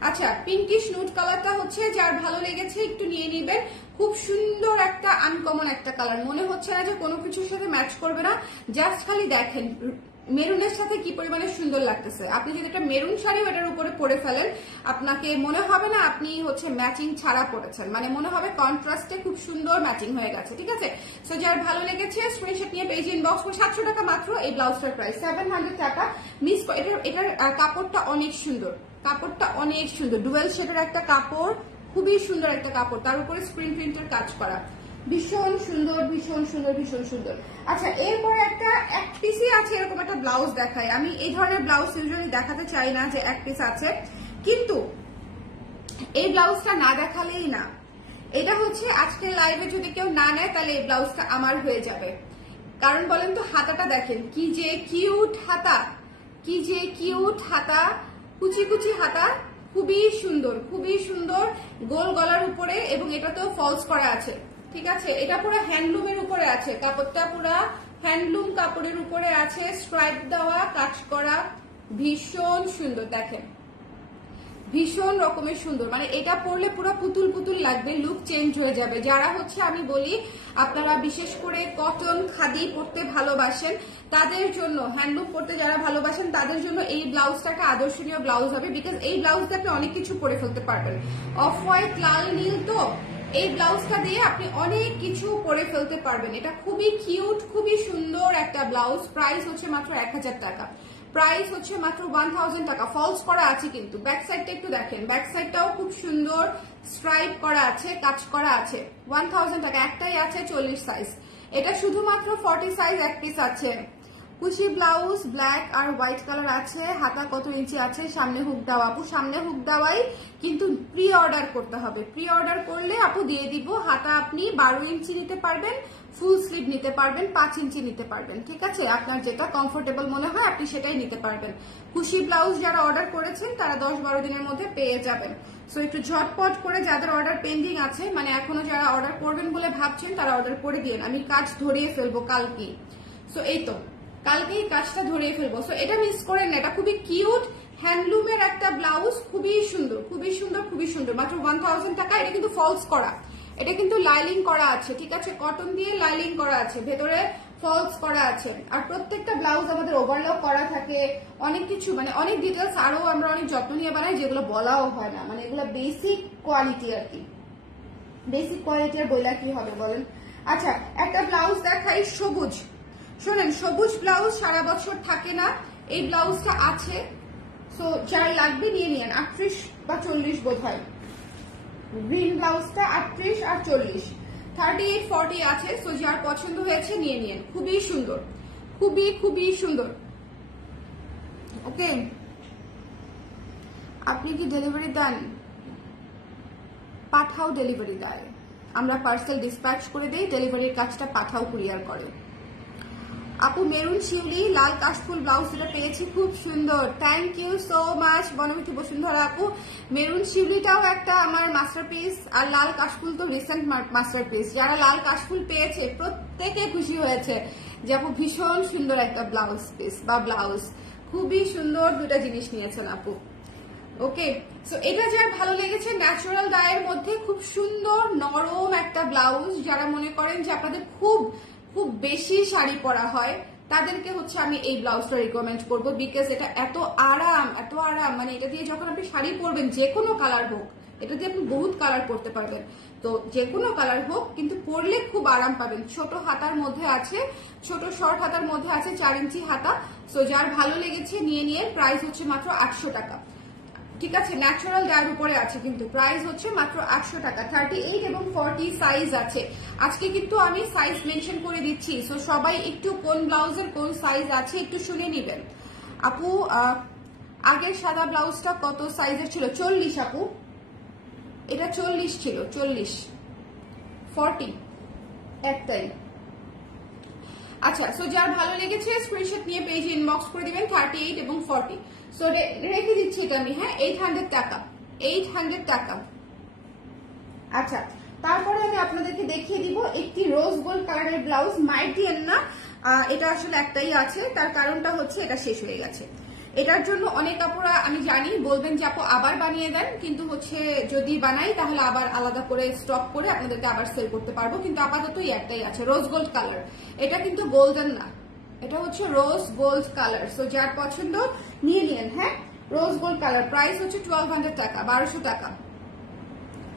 আচ্ছা, পিঙ্কিশ নুড কালারটা হচ্ছে যার ভালো লেগেছে একটু নিয়ে নিবেন। খুব সুন্দর একটা আনকমন একটা কালার, মনে হচ্ছে না যে কোনো কিছুর সাথে ম্যাচ করবে না। জাস্ট খালি দেখেন মেরুনের সাথে কি পরিমাণে সুন্দর লাগতেছে। আপনি যদি একটা মেরুন শাড়িও এটার উপরে পরে ফেলেন, আপনাকে মনে হবে না আপনি হচ্ছে ম্যাচিং ছাড়া পরেছেন, মানে মনে হবে কন্ট্রাস্টে খুব সুন্দর ম্যাচিং হয়ে গেছে। ঠিক আছে, সো যার ভালো লেগেছে স্ক্রিনশট নিয়ে পেজে ইনবক্স করে। 700 টাকা মাত্র এই ব্লাউজটার প্রাইস, 700 টাকা। মিস এটার কাপড়টা অনেক সুন্দর, কাপড়টা অনেক সুন্দর, ডুয়েল শেডের একটা কাপড়, খুবই সুন্দর একটা কাপড়, তার উপরে স্ক্রিন প্রিন্টের কাজ করা, ভীষণ সুন্দর, ভীষণ সুন্দর, ভীষণ সুন্দর। আচ্ছা, এরপরে একটা এক পিসই আছে এরকম একটা ব্লাউজ দেখাই। আমি এই ধরনের ব্লাউজ ইউজুয়ালি দেখাতে চাই না যে এক পিস আছে, কিন্তু এই ব্লাউজটা না দেখালেই না। এটা হচ্ছে আজকের লাইভে যদি কেউ না নেয় তাহলে এই ব্লাউজটা আমার হয়ে যাবে। কারণ বলেন তো, হাতাটা দেখেন কি যে কিউট হাতা, কি যে কিউট হাতা, কুচি কুচি হাতা, খুবই সুন্দর, খুবই সুন্দর, গোল গলার উপরে, এবং এটাতেও ফলস করা আছে। ঠিক আছে, এটা পুরো হ্যান্ডলুমের উপরে আছে, কাপড়টা পুরো হ্যান্ডলুম কাপড়ের উপরে আছে, স্ট্রাইপ দেওয়া, কাজ করা, ভীষণ সুন্দর। দেখেন ভীষণ রকমের সুন্দর, মানে এটা পরলে পুরো পুতুল পুতুল লাগবে, লুক চেঞ্জ হয়ে যাবে। যারা হচ্ছে আমি বলি আপনারা বিশেষ করে কটন খাদি পরতে ভালোবাসেন তাদের জন্য, হ্যান্ডলুম পরতে যারা ভালোবাসেন তাদের জন্য এই ব্লাউজটা একটা আদর্শনীয় ব্লাউজ হবে। বিকজ এই ব্লাউজটা আপনি অনেক কিছু পরে ফেলতে পারবেন, অফ হোয়াইট লাল নীল, তো এই ব্লাউজটা দিয়ে আপনি অনেক কিছু পরে ফেলতে পারবেন। এটা খুবই কিউট, খুবই সুন্দর একটা ব্লাউজ। প্রাইস হচ্ছে মাত্র 1000 টাকা, প্রাইস হচ্ছে মাত্র 1000 টাকা। ফলস করা আছে কিন্তু, ব্যাক সাইডটা একটু দেখেন, ব্যাক সাইডটাও খুব সুন্দর, স্ট্রাইপ করা আছে, কাজ করা আছে। 1000 টাকা, একটাই আছে 40 সাইজ। এটা শুধুমাত্র 40 সাইজ এক পিস আছে। কুচি ব্লাউজ ব্ল্যাক আর হোয়াইট কালার আছে। হাতা কত ইঞ্চি আছে? সামনে হুক দেওয়া আপু, সামনে হুক দেওয়াই, কিন্তু প্রি অর্ডার করতে হবে। প্রি অর্ডার করলে আপু দিয়ে দিব। হাতা আপনি 12 ইঞ্চি নিতে পারবেন, ফুল স্লিভ নিতে পারবেন, 5 ইঞ্চি নিতে পারবেন। ঠিক আছে, আপনার যেটা কমফোর্টেবল মনে হয় আপনি সেটাই নিতে পারবেন। কুচি ব্লাউজ যারা অর্ডার করেছেন তারা 10-12 দিনের মধ্যে পেয়ে যাবেন। সো একটু ঝটপট করে যাদের অর্ডার পেন্ডিং আছে, মানে এখনো যারা অর্ডার করবেন বলে ভাবছেন তারা অর্ডার করে দিন, আমি কাজ ধরিয়ে ফেলবো কালকে। সো এই তো কালকেই কাজটা ধরিয়ে ফেলবো। সো এটা মিস করেন না, এটা খুবই কিউট হ্যান্ডলুমের একটা ব্লাউজ, খুবই সুন্দর, খুবই সুন্দর, খুবই সুন্দর। মাত্র 1000 টাকা। এটা কিন্তু ফলস করা, এটা কিন্তু লাইলিং করা আছে। ঠিক আছে, কটন দিয়ে লাইলিং করা আছে, ভেতরে ফলস করা আছে। আর প্রত্যেকটা ব্লাউজ আমাদের ওভারলক করা থাকে, অনেক কিছু, মানে অনেক ডিটেলস আরো আমরা অনেক যত্ন নিয়ে বানাই, যেগুলো বলাও হয় না। মানে এগুলো বেসিক কোয়ালিটি আর কি, বেসিক কোয়ালিটি আর বইলা কি হবে বলেন। আচ্ছা, একটা ব্লাউজ দেখাই সবুজ। শোনেন, সবুজ ব্লাউজ সারা বছর থাকে না, এই ব্লাউজটা আছে। সো যার লাগবে নিয়ে নিন। 38 বা 40 বোধ হয় গ্রিন ব্লাউজটা, 38 আর 40, 38-40 আছে। সো যার পছন্দ হয়েছে নিয়ে নিন, খুবই সুন্দর, খুবই খুবই সুন্দর। ওকে, আপনি কি ডেলিভারি দেন? পাঠাও ডেলিভারি দেয়, আমরা পার্সেল ডিসপ্যাচ করে দেই, ডেলিভারির কাজটা পাঠাও কুরিয়ার করে। আপু মেরুন শিউলি লাল কাশফুল ব্লাউজ যেটা পেয়েছি, খুব সুন্দর, thank you so much Bonomiti Basundhara আপু। মেরুন শিউলিটাও একটা আমার মাস্টারপিস, আর লাল কাশফুল তো রিসেন্ট মাস্টারপিস। যারা লাল কাশফুল পেয়েছে প্রত্যেকে খুশি হয়েছে যে আপু ভীষণ সুন্দর একটা ব্লাউজ পিস বা ব্লাউজ, খুবই সুন্দর দুটা জিনিস নিয়েছেন আপু। ওকে, সো এটা যার ভালো লেগেছে, ন্যাচারাল ডায়ের মধ্যে খুব সুন্দর নরম একটা ব্লাউজ, যারা মনে করেন যে আপনাদের খুব খুব বেশি শাড়ি পরা হয় তাদেরকে হচ্ছে আমি এই ব্লাউজটা রিকমেন্ড করবো। বিকজ এটা এত আরাম, এত আরাম, মানে এটা দিয়ে যখন আপনি শাড়ি পরবেন যে কোনো কালার হোক, এটা দিয়ে আপনি বহুত কালার করতে পারবেন। তো যে কোনো কালার হোক, কিন্তু পরলে খুব আরাম পাবেন। ছোট হাতার মধ্যে আছে, ছোট শর্ট হাতার মধ্যে আছে, 4 ইঞ্চি হাতা। সো যার ভালো লেগেছে নিয়ে প্রাইস হচ্ছে মাত্র 800 টাকা। ঠিক আছে, ন্যাচারাল ডায়ের উপরে আছে, কিন্তু প্রাইস হচ্ছে মাত্র 800 টাকা। 38 এবং 40 সাইজ আছে। আজকে কিন্তু আমি সাইজ মেনশন করে দিচ্ছি, সো সবাই একটু কোন ব্লাউজের কোন সাইজ আছে একটু শুনে নিবেন। আপু আগের সাদা ব্লাউজটা কত সাইজের ছিল? 40 আপু, এটা 40 ছিল, 40 40 একটাই। আচ্ছা, সো যার ভালো লেগেছে স্ক্রিনশট নিয়ে পেজে ইনবক্স করে দিবেন 38 এবং 40। সো রেখে দিচ্ছি এটা আমি, হ্যাঁ, 800 টাকা, 800 টাকা। আচ্ছা, তারপরে আমি আপনাদেরকে দেখিয়ে দিব একটি রোজ গোল্ড কালারের ব্লাউজ, মাইটিয়ান না, এটা আসলে একটাই আছে, তার কারণটা হচ্ছে এটা শেষ হয়ে গেছে। এটার জন্য অনেক আপুরা আমি জানি বলবেন যে আপু আবার বানিয়ে দেন, কিন্তু হচ্ছে যদি বানাই তাহলে আবার আলাদা করে স্টক করে আপনাদেরকে আবার সেল করতে পারবো, কিন্তু আপাতত একটাই আছে রোজ গোল্ড কালার। এটা কিন্তু গোল্ডেন না, এটা হচ্ছে রোজ গোল্ড কালার। সো যার পছন্দ নিয়ে নিন, হ্যাঁ, রোজ গোল্ড কালার। প্রাইস হচ্ছে 1200 টাকা, 1200 টাকা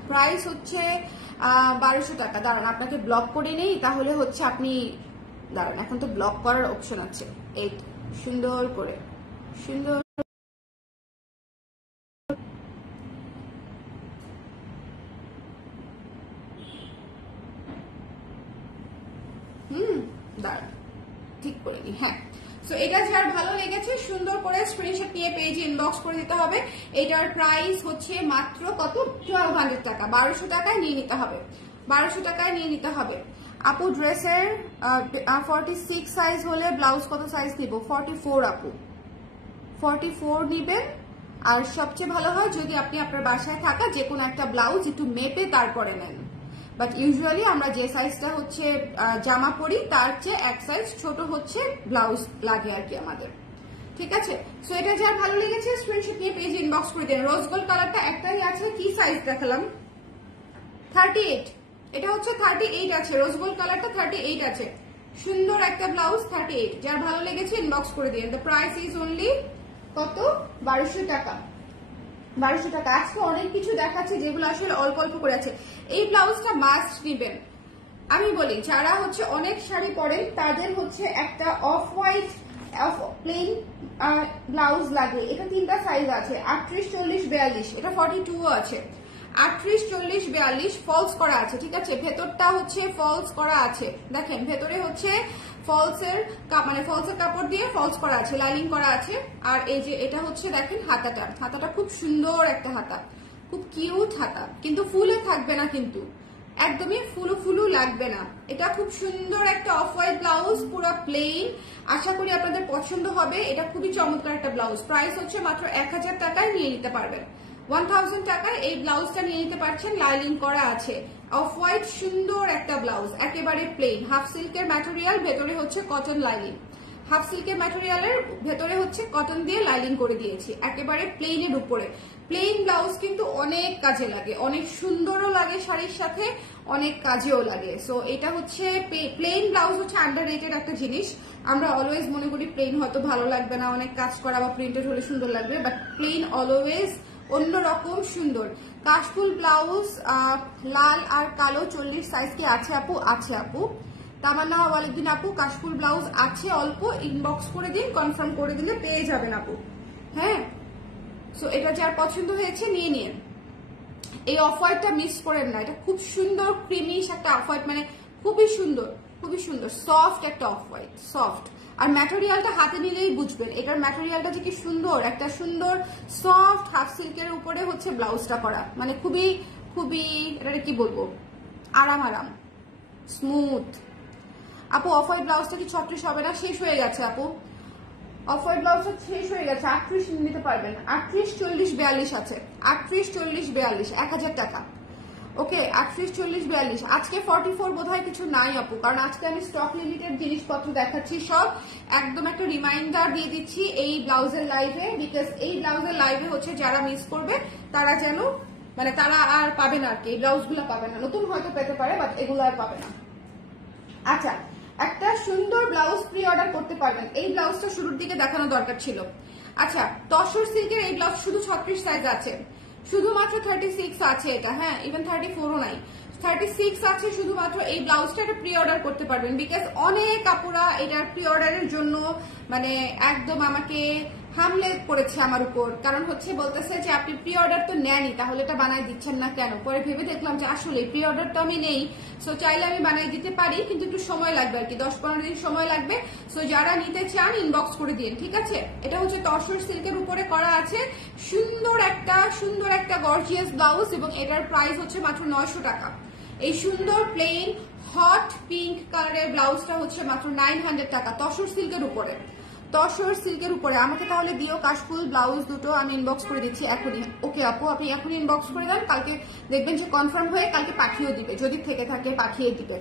প্রাইস হচ্ছে 1200 টাকা। দাঁড়ান আপনাকে ব্লক করে নেই, তাহলে হচ্ছে আপনি দাঁড়ান, এখন তো ব্লক করার অপশন আছে। এই সুন্দর করে, সুন্দর দাঁড়ান ঠিক করে নি, হ্যাঁ। সো এটা যার ভালো লেগেছে সুন্দর করে স্ক্রিনশট নিয়ে পেজে ইনবক্স করে দিতে হবে। এটার প্রাইস হচ্ছে মাত্র কত? 1200 টাকা, 1200 টাকায় নিয়ে নিতে হবে, 1200 টাকায় নিয়ে নিতে হবে। আপু ড্রেসের 46 সাইজ হলে ব্লাউজ কত সাইজ দিব? 44 আপু, 44 নিবেন। আর সবচেয়ে ভালো হয় যদি আপনি আপনার বাসায় থাকা যে কোনো একটা ব্লাউজ একটু মেপে তারপরে নেন, বাট ইউজুয়ালি আমরা যে সাইজটা হচ্ছে জামা পরি তার চেয়ে এক সাইজ ছোট হচ্ছে ব্লাউজ লাগে আর কি আমাদের, ঠিক আছে। সো এটা যার ভালো লেগেছে স্ক্রিনশট নিয়ে পেজে ইনবক্স করে দেন। রোজ গোল্ড কালারটা একটাই আছে, কি সাইজ দেখালাম? 38, এটা হচ্ছে 38 আছে, রোজ গোল্ড কালারটা 38 আছে। সুন্দর একটা ব্লাউজ 38, যার ভালো লেগেছে ইনবক্স করে দিন। দ্য প্রাইস ইজ অনলি কত? 1200 টাকা, 1200 টাকা। আজকে অনেক কিছু দেখাচ্ছে যেগুলো আসলে অল্প অল্প করে আছে। এই ব্লাউজটা মাস্ট নিবেন। আমি বলি যারা হচ্ছে অনেক শাড়ি পরেন তাদের হচ্ছে একটা অফ হোয়াইট প্লেন ব্লাউজ লাগে। এটা 3টা সাইজ আছে, 38, 40, 42, এটা 42 আছে। 38, 40, 42 ফলস করা আছে, ঠিক আছে। ভেতরটা হচ্ছে ফলস করা আছে, দেখেন ভেতরে হচ্ছে ফলসের মানে ফলসের কাপড় দিয়ে ফলস করা আছে, লাইনিং করা আছে। আর এই যে এটা হচ্ছে দেখেন হাতাটা খুব সুন্দর একটা হাতা, খুব কিউট হাতা, কিন্তু ফুলে থাকবে না, কিন্তু একদমই ফুলু লাগবে না। এটা খুব সুন্দর একটা অফ হোয়াইট ব্লাউজ, পুরো প্লেন। আশা করি আপনাদের পছন্দ হবে। এটা খুবই চমৎকার একটা ব্লাউজ। প্রাইস হচ্ছে মাত্র 1000 টাকায় নিয়ে নিতে পারবেন। 1000 টাকায় এই ব্লাউজটা নিয়ে নিতে পারছেন, লাইনিং করা আছে, অফ হোয়াইট সুন্দর একটা ব্লাউজ, একেবারে প্লেন, হাফ সিল্কের ম্যাটেরিয়াল, ভেতরে হচ্ছে কটন লাইনিং। হাফ সিল্কের ম্যাটেরিয়ালের ভেতরে হচ্ছে কটন দিয়ে লাইনিং করে দিয়েছি, একেবারে প্লেনের উপরে। প্লেন ব্লাউজ কিন্তু অনেক কাজে লাগে, অনেক সুন্দরও লাগে শাড়ির সাথে, অনেক কাজেও লাগে। সো এটা হচ্ছে প্লেন ব্লাউজ হচ্ছে আন্ডাররেটেড একটা জিনিস। আমরা অলওয়েজ মনে করি প্লেন হয়তো ভালো লাগবে না, অনেক কাজ করা বা প্রিন্টেড হলে সুন্দর লাগবে, বাট প্লেন অলওয়েজ অন্যরকম সুন্দর। কাশফুল ব্লাউজ লাল আর কালো 40 সাইজ কি আছে আপু? আছে আপু। তামান্না ওয়ালিদিন আপু কাশফুল ব্লাউজ আছে অল্প, ইনবক্স করে দিন, কনফার্ম করে দিলে পেয়ে যাবেন আপু, হ্যাঁ। সো এটা যার পছন্দ হয়েছে নিয়ে নিন। এই অফ হোয়াইটটা মিস করেন না, এটা খুব সুন্দর ক্রিমিশ একটা অফ হোয়াইট, মানে খুবই সুন্দর, খুবই সুন্দর সফট একটা অফ হোয়াইট, সফট। আর ম্যাটেরিয়ালটা হাতে নিলেই বুঝবেন এটার ম্যাটেরিয়ালটা যে কি সুন্দর, একটা সুন্দর সফট হাফ সিল্কের উপরে হচ্ছে ব্লাউজটা করা, মানে খুবই খুবই এটা কি বলবো, আরাম স্মুথ। আপু অফ হোয়াইট ব্লাউজটা কি 36 হবে না? শেষ হয়ে গেছে আপু, অফ হোয়াইট ব্লাউজটা শেষ হয়ে গেছে। 38 নিতে পারবেন, 38, 40, 42 আছে, 38, 40, 42, 1000 টাকা। ওকে, 38, 40, 42। আজকে 44 বোধহয় কিছু নাই আপু, কারণ আজকে আমি স্টক লিমিটেড জিনিসপত্র দেখাচ্ছি সব। একদম একটা রিমাইন্ডার দিয়ে দিচ্ছি এই ব্লাউজের লাইভে, বিকজ এই ব্লাউজের লাইভে হচ্ছে যারা মিস করবে তারা যেন মানে তারা আর পাবে না আর কি, এই ব্লাউজগুলো পাবে না। নতুন হয়তো পেতে পারে, বাট এগুলো আর পাবে না। আচ্ছা, একটা সুন্দর ব্লাউজ প্রি অর্ডার করতে পারবেন। এই ব্লাউজটা শুরুর দিকে দেখানো দরকার ছিল। আচ্ছা, তসর সিল্কের এই ব্লাউজ শুধু 36 সাইজ আছে, শুধুমাত্র 36 আছে এটা, হ্যাঁ ইভেন 34ও নাই, 36 আছে শুধুমাত্র। এই ব্লাউজটা এটা প্রি অর্ডার করতে পারবেন, বিকজ অনেক আপুরা এটার প্রি অর্ডারের জন্য মানে একদম আমাকে হামলে করেছে আমার উপর। কারণ হচ্ছে বলতেছে যে আপনি প্রি অর্ডার তো নেনই, তাহলে এটা বানাই দিচ্ছেন না কেন? পরে ভেবে দেখলাম যে আসলে প্রি অর্ডার তো আমি নেই, সো চাইলে আমি বানাই দিতে পারি, কিন্তু একটু সময় লাগবে আর কি, 10-15 দিন সময় লাগবে। সো যারা নিতে চান ইনবক্স করে দিন, ঠিক আছে? এটা হচ্ছে তসর সিল্কের উপরে করা আছে, সুন্দর একটা গর্জিয়াস ব্লাউজ, এবং এটার প্রাইস হচ্ছে মাত্র 900 টাকা। এই সুন্দর প্লেন হট পিঙ্ক কালারের ব্লাউজটা হচ্ছে মাত্র 900 টাকা, তসর সিল্কের উপরে, তসর সিল্কের উপরে। আমাকে তাহলে দিও কাশফুল ব্লাউজ দুটো, আমি ইনবক্স করে দিচ্ছি এখনই। ওকে আপু, আপনি এখন ইনবক্স করে দেন, কালকে দেখবেন যে কনফার্ম হয়ে কালকে পাঠিয়েও দিবে, যদি থেকে থাকে পাঠিয়ে দিবে।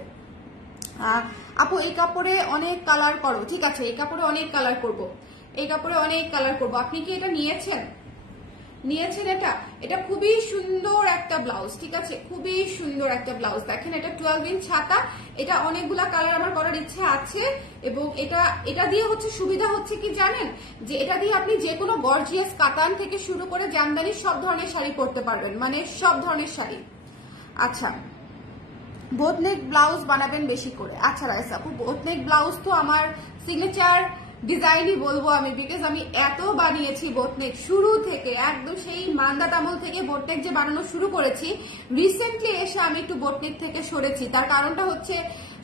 আপু এই কাপড়ে অনেক কালার করো, ঠিক আছে? এই কাপড়ে অনেক কালার করব, এই কাপড়ে অনেক কালার করব। আপনি কি এটা নিয়েছেন? এটা খুবই সুন্দর একটা ব্লাউজ, ঠিক আছে? খুবই সুন্দর একটা ব্লাউজ। দেখেন এটা 12 ইঞ্চ ছাতা, এটা অনেকগুলা কালার আমার করার ইচ্ছে আছে। এবং এটা দিয়ে হচ্ছে সুবিধা হচ্ছে কি জানেন, যে এটা দিয়ে আপনি যে কোনো গর্জিয়াস কাতান থেকে শুরু করে জামদানি সব ধরনের শাড়ি পরতে পারবেন, মানে সব ধরনের শাড়ি। আচ্ছা, বোথনেক ব্লাউজ বানাবেন বেশি করে। আচ্ছা রাইসা আপু, বোথনেক ব্লাউজ তো আমার সিগনেচার ডিজাইনই বলবো আমি, বিকজ আমি এত বানিয়েছি বোটনেক শুরু থেকে, একদম সেই মান্দা তামল থেকে বোটনেক যে বানানো শুরু করেছি। রিসেন্টলি এসে আমি একটু বোটনেক থেকে সরেছি, তার কারণটা হচ্ছে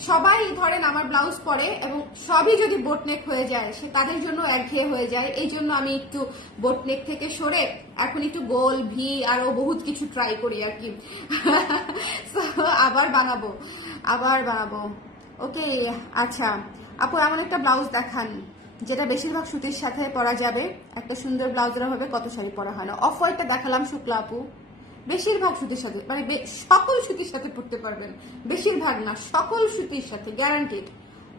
সবাই ধরেন আমার ব্লাউজ পরে এবং সবই যদি বোটনেক হয়ে যায় সে তাদের জন্য একঘেয়ে হয়ে যায়। এই জন্য আমি একটু বোটনেক থেকে সরে এখন একটু গোল ভি আরো বহুত কিছু ট্রাই করি আর কি। আবার বানাবো। ওকে আচ্ছা আপু, এমন একটা ব্লাউজ দেখান যেটা বেশিরভাগ সুতির সাথে পরা যাবে, একটা সুন্দর ব্লাউজের হবে কত শাড়ি পরা হয় না। অফ হোয়াইটটা দেখালাম শুক্লা আপু, বেশিরভাগ সুতির সাথে মানে সকল সুতির সাথে পরতে পারবেন, বেশিরভাগ না সকল সুতির সাথে গ্যারান্টেড।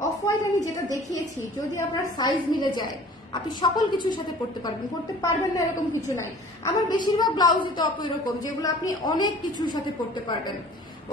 অফ হোয়াইট আমি যেটা দেখিয়েছি, যদি আপনার সাইজ মিলে যায় আপনি সকল কিছুর সাথে পরতে পারবেন না এরকম কিছু নাই। আমার বেশিরভাগ ব্লাউজই তো আপু এরকম, যেগুলো আপনি অনেক কিছুর সাথে পরতে পারবেন।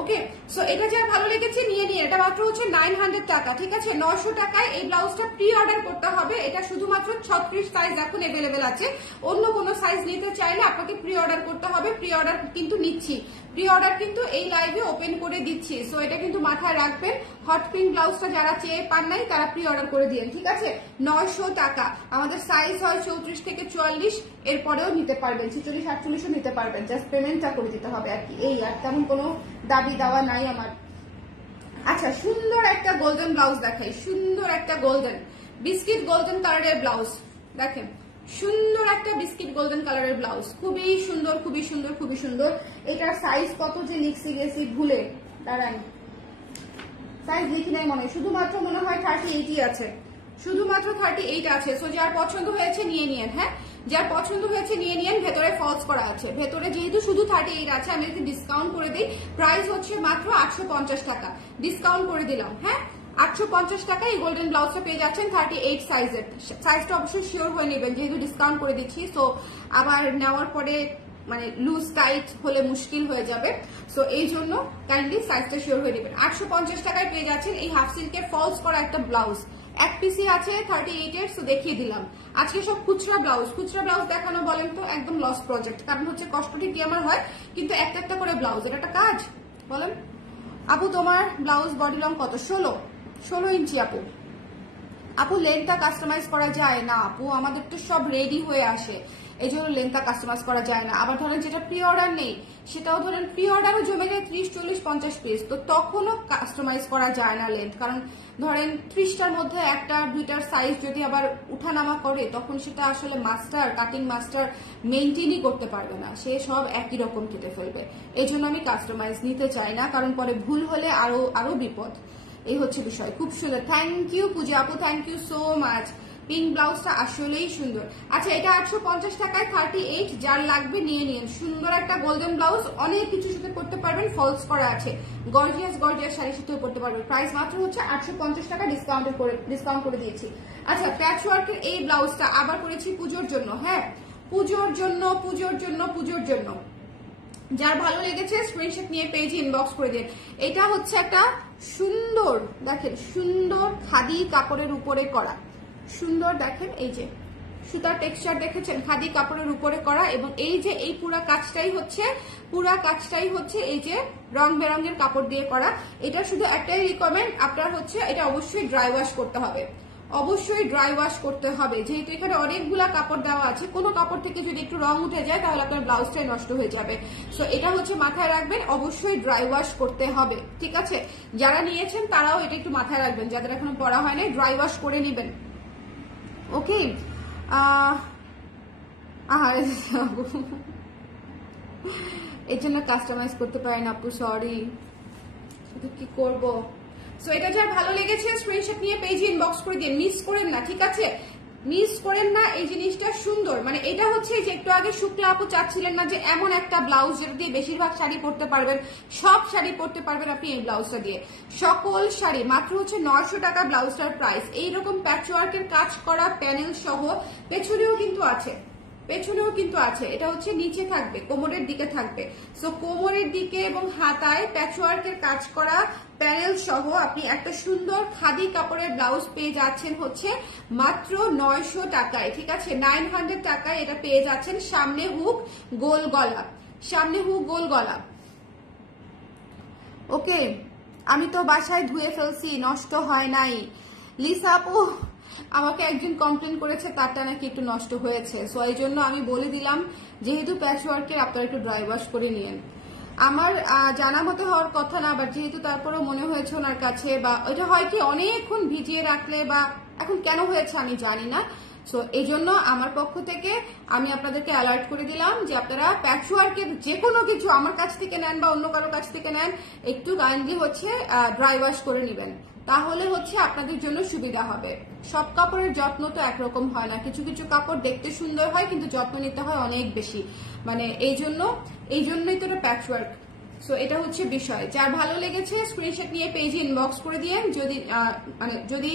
ওকে, সো এটা যা ভালো লেগেছে নিয়ে নিয়ে, এটা মাত্র হচ্ছে 900 টাকা, ঠিক আছে? 900 টাকায় এই ব্লাউজটা প্রি অর্ডার করতে হবে। এটা শুধুমাত্র 36 সাইজ এখন অ্যাভেলেবেল আছে, অন্য কোনো সাইজ নিতে চাইলে আপনাকে প্রি অর্ডার করতে হবে। প্রি অর্ডার কিন্তু নিচ্ছি, প্রি অর্ডার কিন্তু এই লাইভে ওপেন করে দিচ্ছি, সো এটা কিন্তু মাথায় রাখবেন। হট পিঙ্ক ব্লাউজটা যারা চেয়ে পান নাই তারা প্রি অর্ডার করে দিন, ঠিক আছে? 900 টাকা। আমাদের সাইজ হয় 34 থেকে 44, এরপরেও নিতে পারবেন, 46, 48ও নিতে পারবেন, জাস্ট পেমেন্টটা করে দিতে হবে আর কি। এই আর তেমন কোনো দাবি দেওয়া নাই আমার। আচ্ছা, সুন্দর একটা গোল্ডেন ব্লাউজ দেখাই, সুন্দর একটা গোল্ডেন বিস্কিট গোল্ডেন কালারের ব্লাউজ দেখেন, সুন্দর একটা বিস্কিট গোল্ডেন কালারের ব্লাউজ, খুবই সুন্দর খুবই সুন্দর খুবই সুন্দর। এটার সাইজ কত যে লিখছি গেছি ভুলে, দাঁড়ান সাইজ লিখি নাই মনে, শুধুমাত্র মনে হয় 38 আছে, শুধুমাত্র 38 আছে। সো যার পছন্দ হয়েছে নিয়ে নিয়েন, হ্যাঁ যার পছন্দ হয়েছে নিয়ে নিয়েন। ভেতরে ফলস করা আছে, ভেতরে যেহেতু শুধু 38 আছে, আমি যদি ডিসকাউন্ট করে দিই, প্রাইস হচ্ছে মাত্র 850 টাকা, ডিসকাউন্ট করে দিলাম, হ্যাঁ 850 টাকা এই গোল্ডেন ব্লাউজটা পেয়ে যাচ্ছেন 38 সাইজের। সাইজটা অবশ্যই শিওর হয়ে নেবেন, যেহেতু ডিসকাউন্ট করে দিচ্ছি, সো আবার নেওয়ার পরে মানে লুজ টাইট হলে মুশকিল হয়ে যাবে, সো এই জন্য কাইন্ডলি সাইজটা শিওর হয়ে নেবেন। 850 টাকায় পেয়ে যাচ্ছেন এই হাফ সিল্কের ফলস করা একটা ব্লাউজ, এক পিসি আছে 38 এর, সো দেখিয়ে দিলাম। আজকে সব খুচরা ব্লাউজ দেখানো বলেন তো একদম লস প্রজেক্ট, কারণ হচ্ছে কষ্ট ঠিকই আমার হয়, কিন্তু একটা একটা করে ব্লাউজ, এটা একটা কাজ বলেন। আপু তোমার ব্লাউজ বডি লং কত? 16 ইঞ্চি আপু লেন্থটা কাস্টমাইজ করা যায় না আপু, আমাদের তো সব রেডি হয়ে আসে, এই জন্য লেন্থটা কাস্টমাইজ করা যায় না। আবার ধরেন যেটা প্রি অর্ডার নেই, সেটাও ধরেন প্রি অর্ডারও জমে যায় 30, 40, 50 পিস, তো তখনও কাস্টমাইজ করা যায় না লেন্থ, কারণ ধরেন 30টার মধ্যে একটা 2টার সাইজ যদি আবার উঠানামা করে, তখন সেটা আসলে মাস্টার কাটিং মাস্টার মেনটেনই করতে পারবে না, সে সব একই রকম কেটে ফেলবে। এই জন্য আমি কাস্টমাইজ নিতে চাই না, কারণ পরে ভুল হলে আরো বিপদ। এই হচ্ছে বিষয়। খুব সুন্দর, থ্যাংক ইউ পূজা আপু, thank you so much. Pink ব্লাউজটা আসলেই সুন্দর। আচ্ছা, এটা 850 টাকায় 38, যার লাগবে নিয়ে নিন। সুন্দর একটা গোল্ডেন ব্লাউজ, অনেক কিছুর সাথে পড়তে পারবেন, ফলস করা আছে, গর্জিয়াস শাড়ির সাথেও পড়তে পারবেন। প্রাইস মাত্র হচ্ছে 850 টাকা, ডিসকাউন্ট করে দিয়েছি। আচ্ছা, প্যাচ ওয়ার্কের এই ব্লাউজটা আবার করেছি পুজোর জন্য, হ্যাঁ পুজোর জন্য। যার ভালো লেগেছে স্ক্রিনশট নিয়ে পেজে ইনবক্স করে দিন। এটা হচ্ছে একটা সুন্দর, দেখেন সুন্দর খাদি কাপড়ের উপরে করা, সুন্দর দেখেন, এই যে সুতার টেক্সচার দেখেছেন, খাদি কাপড়ের উপরে করা, এবং এই যে এই পুরা কাজটাই হচ্ছে এই যে রং বেরঙের কাপড় দিয়ে করা। এটা শুধু একটাই রিকমেন্ড আপনার হচ্ছে, এটা অবশ্যই ড্রাই ওয়াশ করতে হবে, অবশ্যই ড্রাই ওয়াশ করতে হবে, যেহেতু এখানে অনেকগুলা কাপড় দেওয়া আছে। কোনো কাপড় থেকে যদি একটু রং উঠে যায় তাহলে আপনার ব্লাউজটাই নষ্ট হয়ে যাবে। সো এটা হচ্ছে মাথায় রাখবেন, অবশ্যই ড্রাই ওয়াশ করতে হবে, ঠিক আছে? যারা নিয়েছেন তারাও এটা একটু মাথায় রাখবেন, যাদের এখনো পরা হয় না ড্রাই ওয়াশ করে নেবেন, ওকে? এর জন্য কাস্টমাইজ করতে পারেন আপু, সরি, কি করব। সো এটা যার ভালো লেগেছে স্ক্রিনশট নিয়ে পেজে ইনবক্স করে দিন, মিস করেন না, ঠিক আছে? মিস করেন না, এই জিনিসটা সুন্দর। মানে এটা হচ্ছে যে একটু আগে শুক্লা আপু চাচ্ছিলেন না যে এমন একটা ব্লাউজ যেটা দিয়ে বেশিরভাগ শাড়ি পরতে পারবেন, সব শাড়ি পরতে পারবেন আপনি এই ব্লাউজটা দিয়ে, সকল শাড়ি। মাত্র হচ্ছে 900 টাকা ব্লাউজটার প্রাইস। এইরকম প্যাচওয়ার্কের কাজ করা প্যানেল সহ পেছনেও কিন্তু আছে, এটা হচ্ছে নিচে থাকবে, কোমরের দিকে থাকবে। সো কোমরের দিকে এবং হাতায় প্যাচওয়ার্কের কাজ করা প্যানেল সহ আপনি একটা সুন্দর খাদি কাপড়ের ব্লাউজ পেয়ে যাচ্ছেন হচ্ছে মাত্র 900 টাকায়, ঠিক আছে? 900 টাকায় এটা পেয়ে যাচ্ছেন। সামনে হুক গোল গলা, ওকে? আমি তো বাসায় ধুয়ে ফেলছি, নষ্ট হয় নাই। লিসা আপু, আমাকে একজন কমপ্লেন করেছে তারটা নাকি একটু নষ্ট হয়েছে, সো এই জন্য আমি বলে দিলাম যেহেতু প্যাচওয়ার্কের আপনারা একটু ড্রাই ওয়াশ করে নিয়েন। আমার জানা মতে হওয়ার কথা না, বাট যেহেতু তারপরেও মনে হয়েছে ওনার কাছে, বা এটা হয় কি অনেকক্ষণ ভিজিয়ে রাখলে, বা এখন কেন হয়েছে আমি জানি না। সো এই জন্য আমার পক্ষ থেকে আমি আপনাদেরকে অ্যালার্ট করে দিলাম যে আপনারা প্যাচওয়ার্কের যে কোনো কিছু আমার কাছ থেকে নেন বা অন্য কারোর কাছ থেকে নেন, একটু কাইন্ডলি হচ্ছে ড্রাই ওয়াশ করে নেবেন, তাহলে হচ্ছে আপনাদের জন্য সুবিধা হবে। সব কাপড়ের যত্ন তো একরকম হয় না, কিছু কিছু কাপড় দেখতে সুন্দর হয় কিন্তু যত্ন নিতে হয় অনেক বেশি, মানে এই জন্যই তো এটা প্যাচওয়ার্ক। সো এটা হচ্ছে বিষয়। যার ভালো লেগেছে স্ক্রিনশট নিয়ে পেজে ইনবক্স করে দিয়েন, যদি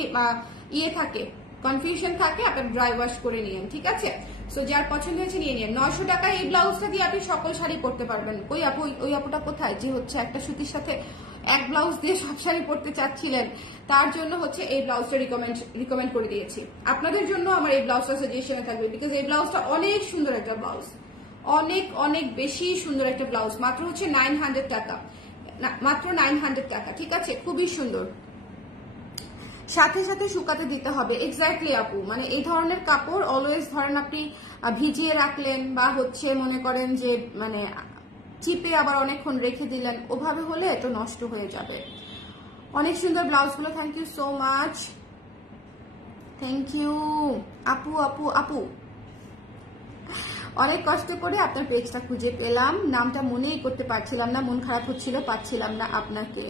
ইয়ে থাকে, কনফিউশন থাকে, আপনার ড্রাই ওয়াশ করে নিয়েন, ঠিক আছে? সো যার পছন্দ হয়েছে নিয়ে নিন। 900 টাকায় এই ব্লাউজটা দিয়ে আপনি সকল শাড়ি পরতে পারবেন। ওই আপুটা কোথায় যে হচ্ছে একটা সুতির সাথে এক ব্লাউজ দিয়ে সব শাড়ি পরতে চাচ্ছিলেন, তার জন্য হচ্ছে এই ব্লাউজটা রিকমেন্ড করে দিয়েছি। আপনাদের জন্য আমার এই ব্লাউজটা সাজেশনে থাকবে, বিকজ এই ব্লাউজটা অনেক সুন্দর একটা ব্লাউজ, অনেক বেশি সুন্দর একটা ব্লাউজ। মাত্র হচ্ছে 900 টাকা, মাত্র 900 টাকা, ঠিক আছে? খুবই সুন্দর। সাথে সাথে শুকাতে দিতে হবে, এক্স্যাক্টলি আপু। মানে এই ধরনের কাপড় অলওয়েজ ধরেন আপনি ভিজিয়ে রাখলেন, বা হচ্ছে মনে করেন যে মানে চিপে আবার অনেকক্ষণ রেখে দিলেন, ওভাবে হলে এটা নষ্ট হয়ে যাবে। অনেক সুন্দর ব্লাউজগুলো, thank you so much, thank you আপু। অনেক কষ্ট করে আপনার পেজটা খুঁজে পেলাম, নামটা মনেই করতে পারছিলাম না, মন খারাপ হচ্ছিল, পাচ্ছিলাম না আপনাকে।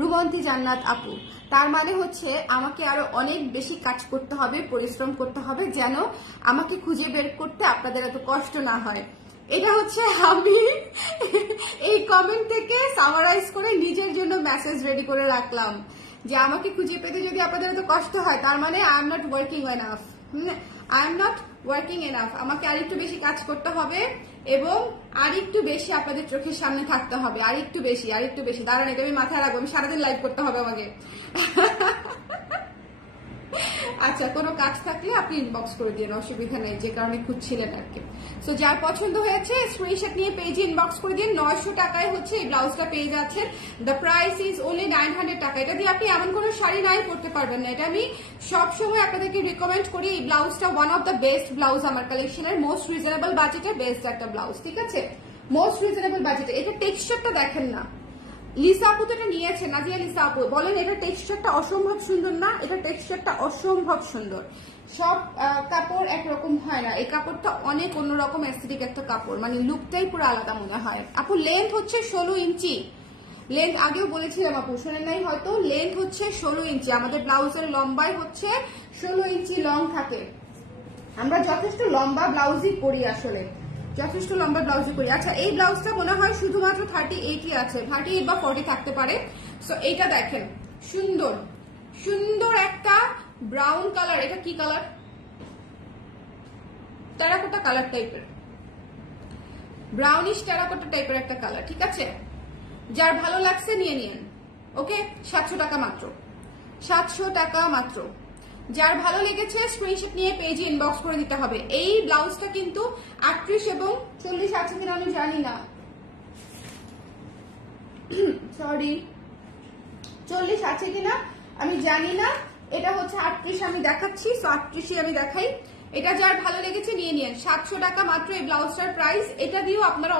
রুমন্তি জান্নাত আপু, তার মানে হচ্ছে আমাকে আরো অনেক বেশি কাজ করতে হবে, পরিশ্রম করতে হবে, যেন আমাকে খুঁজে বের করতে আপনাদের এত কষ্ট না হয়। এটা হচ্ছে আমি এই কমেন্ট থেকে সামারাইজ করে নিজের জন্য মেসেজ রেডি করে রাখলাম, যে আমাকে খুঁজে পেতে যদি আপনাদের এত কষ্ট হয়, তার মানে I am not working enough. আমাকে আরেকটু বেশি কাজ করতে হবে এবং আরেকটু বেশি আপনাদের চোখের সামনে থাকতে হবে, আরেকটু বেশি। দাঁড়ান, এটা আমি মাথায় রাখবো, আমি সারাদিন লাইভ করতে হবে আমাকে। আচ্ছা, কোনো কাজ থাকলে আপনি ইনবক্স করে দিন, অসুবিধা নেই, যে কারণে খুঁজছিলেন আর কি। সো যার পছন্দ হয়েছে স্ক্রিনশট নিয়ে পেজে ইনবক্স করে দিন। 900 টাকায় হচ্ছে এই ব্লাউজটা পেয়ে যাচ্ছেন। দ্য প্রাইস ইজ ওনলি 900 টাকা। এটা দিয়ে আপনি এমন কোনো শাড়ি নাই পরতে পারবেন না। এটা আমি সবসময় আপনাদেরকে রিকমেন্ড করি। এই ব্লাউজটা one of the best blouse আমার কালেকশনের, মোস্ট রিজনেবল বাজেটে বেস্ট একটা ব্লাউজ, ঠিক আছে? মোস্ট রিজনেবল বাজেটে। এটা টেক্সচারটা দেখেন না, লিসা আপু তো এটা নিয়েছে, নাজিয়া লিসা আপু বলেন এটা টেক্সচারটা অসম্ভব সুন্দর না? এটা টেক্সচারটা অসম্ভব সুন্দর। সব কাপড় একরকম হয় না, এই কাপড়টা অনেক অন্যরকম এস্থেটিক একটা কাপড়, মানে লুকটাই পুরো আলাদা মনে হয়। আপু লেন্থ হচ্ছে 16 ইঞ্চি, লেন্থ আগেও বলেছিলাম আপু, শোনেন নাই হয়তো, লেন্থ হচ্ছে 16 ইঞ্চি। আমাদের ব্লাউজের লম্বাই হচ্ছে 16 ইঞ্চি লং থাকে। আমরা যথেষ্ট লম্বা ব্লাউজই করি, আসলে যথেষ্ট লম্বা ব্লাউজই করি। আচ্ছা, এই ব্লাউজটা মনে হয় শুধুমাত্র 38 আছে, 38 বা 40 থাকতে পারে। সো এইটা দেখেন, সুন্দর সুন্দর একটা ব্রাউন কালার। এটা কি কালার? টেরাকোটা কালার টাইপের, ব্রাউনিশ টেরাকোটা টাইপের একটা কালার, ঠিক আছে? যার ভালো লাগছে নিয়ে নিন, ওকে? 700 টাকা মাত্র, 700 টাকা মাত্র। যার ভালো লেগেছে স্ক্রিনশট নিয়ে পেজে ইনবক্স করে দিতে হবে। এই ব্লাউজটা কিন্তু 38 এবং 40 আছে কিনা আমি জানি না, সরি 40 আছে কিনা আমি জানি না। এটা হচ্ছে 38 আমি দেখাচ্ছি, 38 আমি দেখাই। এটা যার ভালো লেগেছে নিয়ে নিন। 700 টাকা মাত্র এই ব্লাউজটার প্রাইস। এটা দিয়েও আপনারা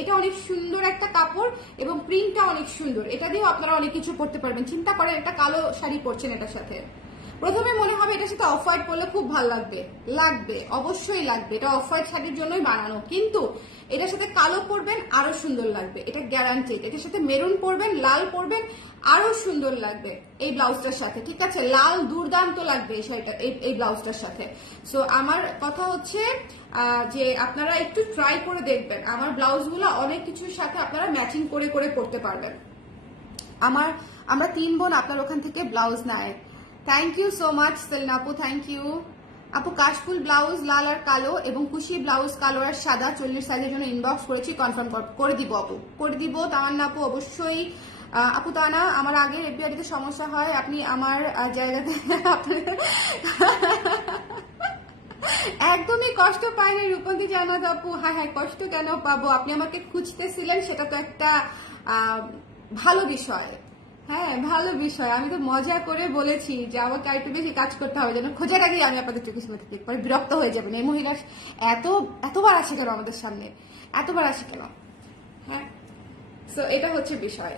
এটা অনেক সুন্দর একটা কাপড় এবং প্রিন্টটা অনেক সুন্দর। এটা দিয়েও আপনারা অনেক কিছু পরতে পারবেন। চিন্তা করেন একটা কালো শাড়ি পরছেন এটার সাথে, প্রথমে মনে হবে এটার সাথে অফ হোয়াইট পরলে খুব ভালো লাগবে, লাগবে অবশ্যই লাগবে, এটা অফ হোয়াইট শাড়ির জন্যই বানানো, কিন্তু এটার সাথে কালো পরবেন আরো সুন্দর লাগবে, এটা গ্যারান্টেড। এটার সাথে মেরুন পরবেন, লাল পরবেন, আরো সুন্দর লাগবে এই ব্লাউজটার সাথে, ঠিক আছে? লাল দুর্দান্ত লাগবে এই ব্লাউজটার সাথে। সো আমার কথা হচ্ছে যে আপনারা একটু ট্রাই করে দেখবেন। আমার ব্লাউজগুলো অনেক কিছুর সাথে আপনারা ম্যাচিং করে করে পরতে পারবেন। আমরা 3 বোন আপনার ওখান থেকে ব্লাউজ নেয়। Thank you so much Selina আপু, থ্যাংক ইউ আপু। কাশফুল ব্লাউজ লাল আর কালো এবং খুশি ব্লাউজ কালো আর সাদা 40 সাইজের জন্য ইনবক্স করেছি, কনফার্ম করে দিব আপু, করে দিব। তামান্না আপু অবশ্যই আপু। তা না, আমার আগে এফবিআইতে সমস্যা হয়, আপনি আমার জায়গাতে একদমই কষ্ট পাইনি রূপন্তী জানাত আপু। হ্যাঁ হ্যাঁ, কষ্ট কেন পাবো, আপনি আমাকে খুঁজতেছিলেন, সেটা তো একটা ভালো বিষয়। হ্যাঁ ভালো বিষয়, আমি তো মজা করে বলেছি যে আমাকে আরেকটু বেশি কাজ করতে হবে, যেন খোঁজার আগেই আমি আপনাদের চোখের সামনে থেকে একবার বিরক্ত হয়ে যাবেন। এই মহিলা এতবার আসে কেন আমাদের সামনে, এতবার আসে কেন? হ্যাঁ, সো এটা হচ্ছে বিষয়।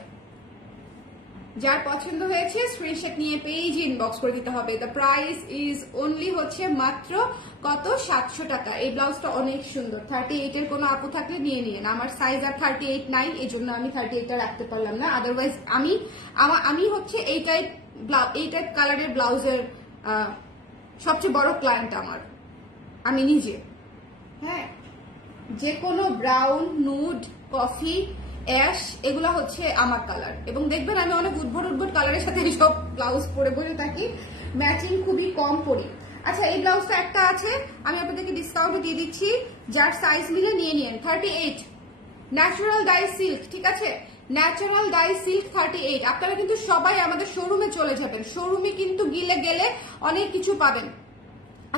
যার পছন্দ হয়েছে স্ক্রিনশট নিয়ে পেজে ইনবক্স করে দিতে হবে। দ্য প্রাইস ইজ অনলি হচ্ছে মাত্র কত, 700 টাকা। এই ব্লাউজটা অনেক সুন্দর। 38 এর কোনো আপু থাকলে নিয়ে নিন। আমার সাইজ আর 38 নাই, এই জন্য আমি 38টা রাখতে পারলাম না। আদারওয়াইজ আমি হচ্ছে এই টাইপ কালারের ব্লাউজের সবচেয়ে বড় ক্লায়েন্ট আমার, আমি নিজে। হ্যাঁ, যে কোনো ব্রাউন, নুড, কফি, অ্যাশ, এগুলো হচ্ছে আমার কালার। এবং দেখবেন আমি অনেক উদ্ভট কালারের সাথে এইসব ব্লাউজ পরে বসে থাকি, ম্যাচিং খুবই কম পরি। আচ্ছা, এই ব্লাউজটা একটা আছে, আমি আপনাদেরকে ডিসকাউন্টে দিয়ে দিচ্ছি, যার সাইজ মিলে নিয়ে নিন। 38 ন্যাচারাল ডাই সিল্ক, ঠিক আছে? Natural die silk 38। আপনারা কিন্তু সবাই আমাদের শোরুমে চলে যাবেন, শোরুমে কিন্তু গেলে অনেক কিছু পাবেন।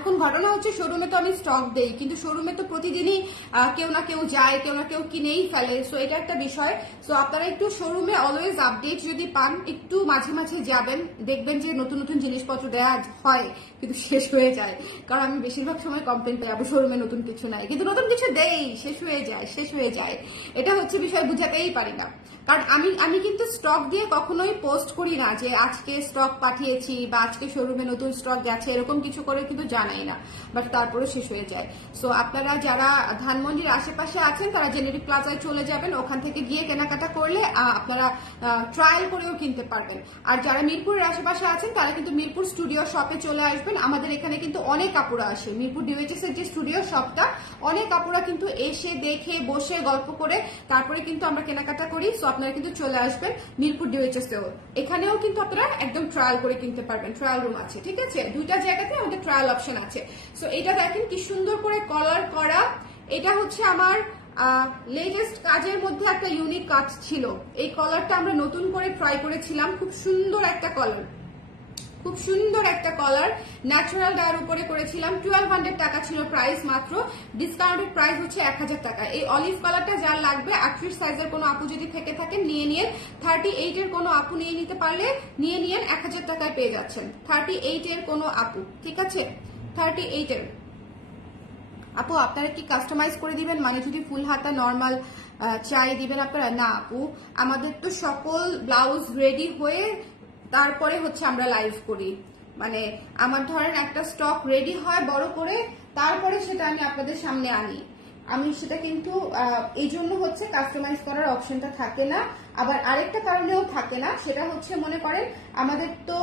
এখন ঘটনা হচ্ছে শোরুমে তো আমি স্টক দেই, কিন্তু শোরুমে তো প্রতিদিনই কেউ না কেউ যায়, কেউ না কেউ কিনেই ফেলে। সো এটা একটা বিষয়। সো আপনারা একটু শোরুমে অলওয়েজ আপডেট যদি পান, একটু মাঝে মাঝে যাবেন, দেখবেন যে নতুন নতুন জিনিসপত্র দেওয়া হয় কিন্তু শেষ হয়ে যায়। কারণ আমি বেশিরভাগ সময় কমপ্লেন পাই, আবার শোরুমে নতুন কিছু নাই, কিন্তু নতুন কিছু দেই, শেষ হয়ে যায়। এটা হচ্ছে বিষয়, বুঝাতেই পারি না। কারণ আমি কিন্তু স্টক দিয়ে কখনোই পোস্ট করি না যে আজকে স্টক পাঠিয়েছি বা আজকে শোরুমে নতুন স্টক গেছে, এরকম কিছু করে কিন্তু জানাই না, বাট তারপরে শেষ হয়ে যায়। সো আপনারা যারা ধানমন্ডির আশেপাশে আছেন তারা জেনেরিক প্লাজায় চলে যাবেন, ওখান থেকে গিয়ে কেনাকাটা করলে আপনারা ট্রায়াল করেও কিনতে পারবেন। আর যারা মিরপুরের আশেপাশে আছেন তারা কিন্তু মিরপুর স্টুডিও শপে চলে আসবেন। আমাদের এখানে কিন্তু অনেক কাপড় আসে, মিরপুর ডিওএইচএস এর যে স্টুডিও শপটা, অনেক কাপড়া কিন্তু এসে দেখে বসে গল্প করে তারপরে কিন্তু আমরা কেনাকাটা করি। সো আপনারা কিন্তু চলে আসবেন মিরপুর ডিওএইচএস এও, এখানেও কিন্তু আপনারা একদম ট্রায়াল করে কিনতে পারবেন, ট্রায়াল রুম আছে, ঠিক আছে? দুইটা জায়গাতে আমাদের ট্রায়াল অপশন আছে। সো এটা দেখেন কি সুন্দর করে কলার করা, এটা হচ্ছে আমার লেটেস্ট কাজের মধ্যে একটা ইউনিক কাজ ছিল। এই কলারটা আমরা নতুন করে ট্রাই করেছিলাম, খুব সুন্দর একটা কলার, খুব সুন্দর একটা কলার, ন্যাচারাল ডায়ের উপরে করেছিলাম। 1200 টাকা ছিল প্রাইস, মাত্র ডিসকাউন্টেড প্রাইস হচ্ছে 1000 টাকা। এই অলিভ কালারটা যার লাগবে, 38 সাইজের কোনো আপু যদি থেকে থাকেন নিয়ে নিন। 38 এর কোনো আপু নিয়ে নিতে পারলে নিয়ে নিন, 1000 টাকায় পেয়ে যাচ্ছেন। 38 এর কোনো আপু, ঠিক আছে? 38 এর আপু আপনারা কি কাস্টমাইজ করে দিবেন, মানে যদি ফুল হাতা নর্মাল চাই দিবেন আপনারা? না আপু, আমাদের তো সকল ব্লাউজ রেডি হয়ে তারপরে হচ্ছে আমরা লাইভ করি। মানে আমার ধরেন একটা স্টক রেডি হয় বড় করে, তারপরে সেটা আমি আপনাদের সামনে আনি। আমি সেটা কিন্তু এই জন্য হচ্ছে কাস্টমাইজ করার অপশনটা থাকে না। আবার আরেকটা কারণেও থাকে না, সেটা হচ্ছে মনে করেন আমাদের তো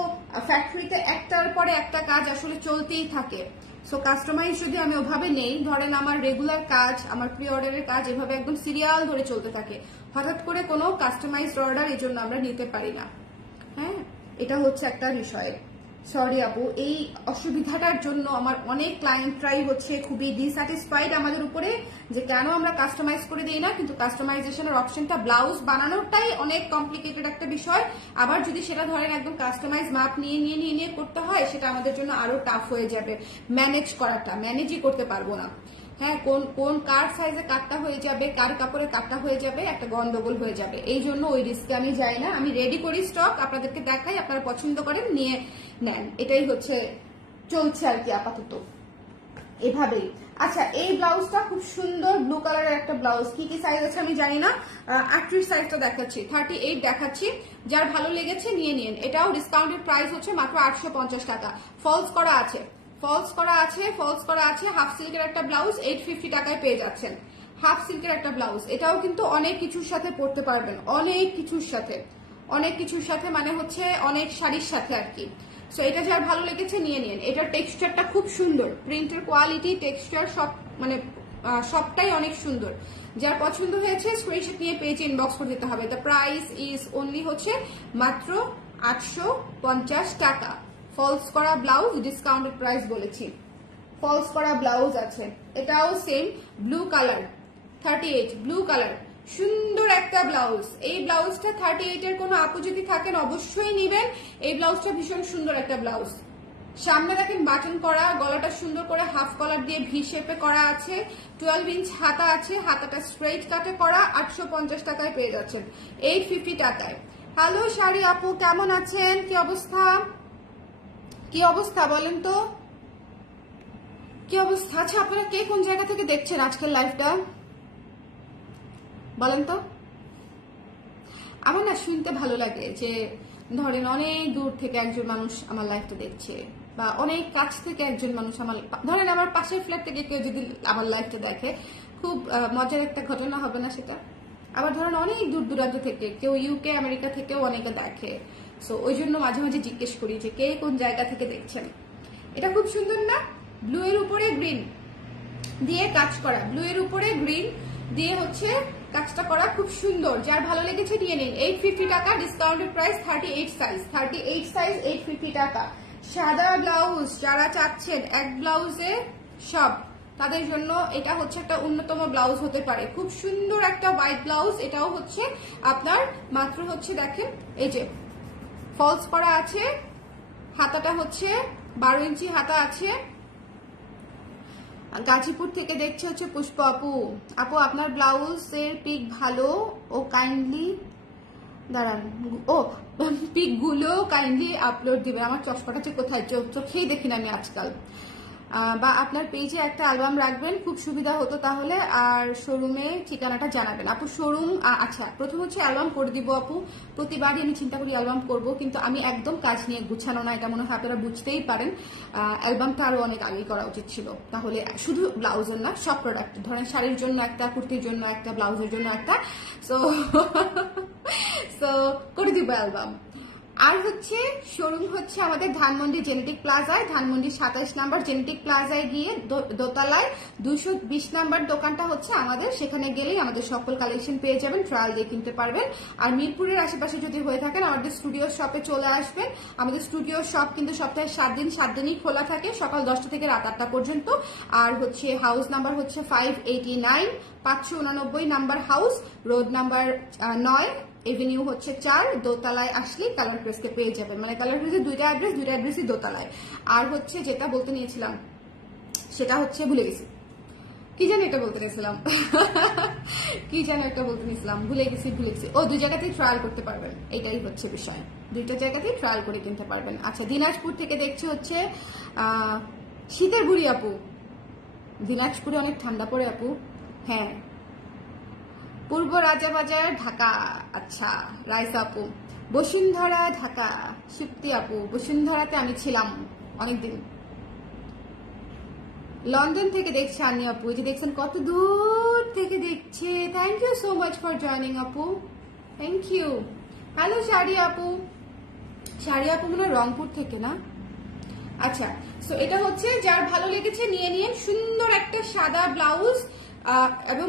ফ্যাক্টরিতে একটার পরে একটা কাজ আসলে চলতেই থাকে। সো কাস্টমাইজ যদি আমি ওভাবে নেই, ধরেন আমার রেগুলার কাজ, আমার প্রি অর্ডারের কাজ এভাবে একদম সিরিয়াল ধরে চলতে থাকে, হঠাৎ করে কোনো কাস্টমাইজড অর্ডার এই জন্য আমরা নিতে পারি না। হ্যাঁ, এটা হচ্ছে একটা বিষয়। সরি আপু, এই অসুবিধাটার জন্য আমার অনেক ক্লায়েন্টরাই হচ্ছে খুবই ডিস্যাটিসফাইড আমাদের উপরে, যে কেন আমরা কাস্টমাইজ করে দিই না। কিন্তু কাস্টমাইজেশনের অপশনটা, ব্লাউজ বানানোটাই অনেক কমপ্লিকেটেড একটা বিষয়। আবার যদি সেটা ধরেন একদম কাস্টমাইজ মাপ নিয়ে করতে হয়, সেটা আমাদের জন্য আরো টাফ হয়ে যাবে। ম্যানেজই করতে পারবো না। হ্যাঁ, কোন কার সাইজে কাটটা হয়ে যাবে, কার কাপড়ে কাটটা হয়ে যাবে, একটা গন্ডগোল হয়ে যাবে। এই জন্য ওই রিস্কে আমি যাই না। আমি রেডি করি স্টক, আপনাদেরকে দেখাই, আপনারা পছন্দ করেন নিয়ে নেন। এটাই হচ্ছে চলছে আর কি আপাতত এভাবেই। আচ্ছা, এই ব্লাউজটা খুব সুন্দর ব্লু কালারের একটা ব্লাউজ। কি কি সাইজ আছে আমি জানি না। 38 সাইজটা দেখাচ্ছি, 38 দেখাচ্ছি। যার ভালো লেগেছে নিয়ে নিন। এটাও ডিসকাউন্টেড প্রাইস হচ্ছে মাত্র 850 টাকা। ফলস করা আছে, হাফ সিল্কের একটা ব্লাউজ 850 টাকায় পেয়ে যাচ্ছেন। হাফ সিল্কের একটা ব্লাউজ, এটাও কিন্তু অনেক কিছুর সাথে পরতে পারবেন, অনেক কিছুর সাথে মানে হচ্ছে অনেক শাড়ির সাথে আর কি। সো এটা যার ভালো লেগেছে নিয়ে নিন। এটার টেক্সচারটা খুব সুন্দর, প্রিন্টের কোয়ালিটি, টেক্সচার সব মানে সবটাই অনেক সুন্দর। যার পছন্দ হয়েছে স্ক্রিনশট নিয়ে পেজে ইনবক্স করে দিতে হবে। দ্য প্রাইস ইজ অনলি হচ্ছে মাত্র 850 টাকা। ফলস করা ব্লাউজ, ডিসকাউন্টেড প্রাইস বলেছি। ফলস করা ব্লাউজ আছে, এটাও same blue colour, 38 blue colour, সুন্দর একটা ব্লাউজ। এই ব্লাউজটা 38 এর কোনো আপু যদি থাকেন অবশ্যই নিবেন। এই ব্লাউজটা ভীষণ সুন্দর একটা ব্লাউজ। সামনে দেখেন বাটন করা, গলাটা সুন্দর করে হাফ কলার দিয়ে ভি শেপে করা আছে, 12 ইঞ্চ হাতা আছে, হাতাটা স্ট্রেইট কাটে করা। 850 টাকায় পেয়ে যাচ্ছেন, 850 টাকায়। হ্যালো শাড়ি আপু, কেমন আছেন? কি অবস্থা বলেন তো, কি অবস্থা? আচ্ছা, আপনারা কে কোন জায়গা থেকে দেখছেন আজকের লাইভটা বলেন তো। আমার না শুনতে ভালো লাগে যে ধরেন অনেক দূর থেকে একজন মানুষ আমার লাইভটা দেখছে, বা অনেক কাছ থেকে একজন মানুষ ধরেন আমার পাশের ফ্ল্যাট থেকে কেউ যদি আমার লাইভটা দেখে, খুব মজার একটা ঘটনা হবে না সেটা? আবার ধরেন অনেক দূর দূরান্ত থেকে কেউ, ইউকে আমেরিকা থেকেও অনেকে দেখে। সো ওই জন্য মাঝে মাঝে জিজ্ঞেস করি যে কে কোন জায়গা থেকে দেখছেন। এটা খুব সুন্দর না? ব্লু এর উপরে গ্রিন দিয়ে কাজ করা, ব্লু এর উপরে গ্রিন দিয়ে হচ্ছে কাজটা করা, খুব সুন্দর। যার ভালো লেগেছে নিয়ে নিন। 850 টাকা, ডিসকাউন্টেড প্রাইস। 38 সাইজ, 850 টাকা। সাদা ব্লাউজ যারা চাচ্ছেন এক ব্লাউজে সব, তাদের জন্য এটা হচ্ছে একটা অন্যতম ব্লাউজ হতে পারে। খুব সুন্দর একটা হোয়াইট ব্লাউজ। এটাও হচ্ছে আপনার মাত্র হচ্ছে দেখেন, এই যে ফলস করা আছে, হাতাটা হচ্ছে 12 ইঞ্চি হাতা আছে। গাজীপুর থেকে দেখছে হচ্ছে পুষ্প আপু। আপনার ব্লাউজের পিক ভালো ও কাইন্ডলি দাঁড়ান, ও পিক গুলো কাইন্ডলি আপলোড দিবেন। আমার চশমাটা যে কোথায়, চোখেই দেখি না আমি আজকাল। বা আপনার পেজে একটা অ্যালবাম রাখবেন, খুব সুবিধা হতো তাহলে। আর শোরুমে ঠিকানাটা জানাবেন আপু। শোরুম, আচ্ছা, প্রথম হচ্ছে অ্যালবাম করে দিব আপু। প্রতিবারই আমি চিন্তা করি অ্যালবাম করব, কিন্তু আমি একদম কাজ নিয়ে গুছানো না, এটা মনে হয় আপনারা বুঝতেই পারেন। অ্যালবামটা আরো অনেক আগেই করা উচিত ছিল, তাহলে শুধু ব্লাউজের না, সব প্রোডাক্ট, ধরেন শাড়ির জন্য একটা, কুর্তির জন্য একটা, ব্লাউজের জন্য একটা, সো করে দিব অ্যালবাম। আর হচ্ছে শোরুম হচ্ছে আমাদের ধানমন্ডি জেনেটিক প্লাজায়, ধানমন্ডি 27 নাম্বার জেনেটিক প্লাজায় গিয়ে দোতলায় 220 নাম্বার দোকানটা হচ্ছে আমাদের। সেখানে গেলেই আমাদের সকল কালেকশন পেয়ে যাবেন, ট্রায়াল দিয়ে কিনতে পারবেন। আর মিরপুরের আশেপাশে যদি হয়ে থাকেন, আমাদের স্টুডিও শপে চলে আসবেন। আমাদের স্টুডিও শপ কিন্তু সপ্তাহে 7 দিনই খোলা থাকে, সকাল 10টা থেকে রাত 8টা পর্যন্ত। আর হচ্ছে হাউস নাম্বার হচ্ছে 589, 589 number house, road number 9, Avenue হচ্ছে 4, দোতলায় আসলে কালার প্রেসকে পেয়ে যাবেন। মানে কালার প্রেসের দুইটা অ্যাড্রেসই দোতলায়। আর হচ্ছে যেটা বলতে নিয়েছিলাম সেটা হচ্ছে ভুলে গেছি, কি জানি একটা বলতে নিয়েছিলাম ভুলে গেছি। ও, 2 জায়গাতেই ট্রায়াল করতে পারবেন, এটাই হচ্ছে বিষয়। 2টা জায়গাতেই ট্রায়াল করে কিনতে পারবেন। আচ্ছা, দিনাজপুর থেকে দেখছি হচ্ছে শীতের বুড়ি আপু। দিনাজপুরে অনেক ঠান্ডা পড়ে আপু। হ্যাঁ, পূর্ব রাজাবাজার, ঢাকা। আচ্ছা, রাইস আপু। বসুন্ধরা, ঢাকা। সুপ্তি আপু, বসুন্ধরাতে আমি ছিলাম অনেকদিন। লন্ডন থেকে দেখছে আনি আপু, যে দেখছেন কত দূর থেকে দেখছে। Thank you so much for joining আপু, থ্যাংক ইউ। হ্যালো শাড়ি আপু। মনে হয় রংপুর থেকে না? আচ্ছা, সো এটা হচ্ছে যার ভালো লেগেছে নিয়ে নিন। সুন্দর একটা সাদা ব্লাউজ, এবং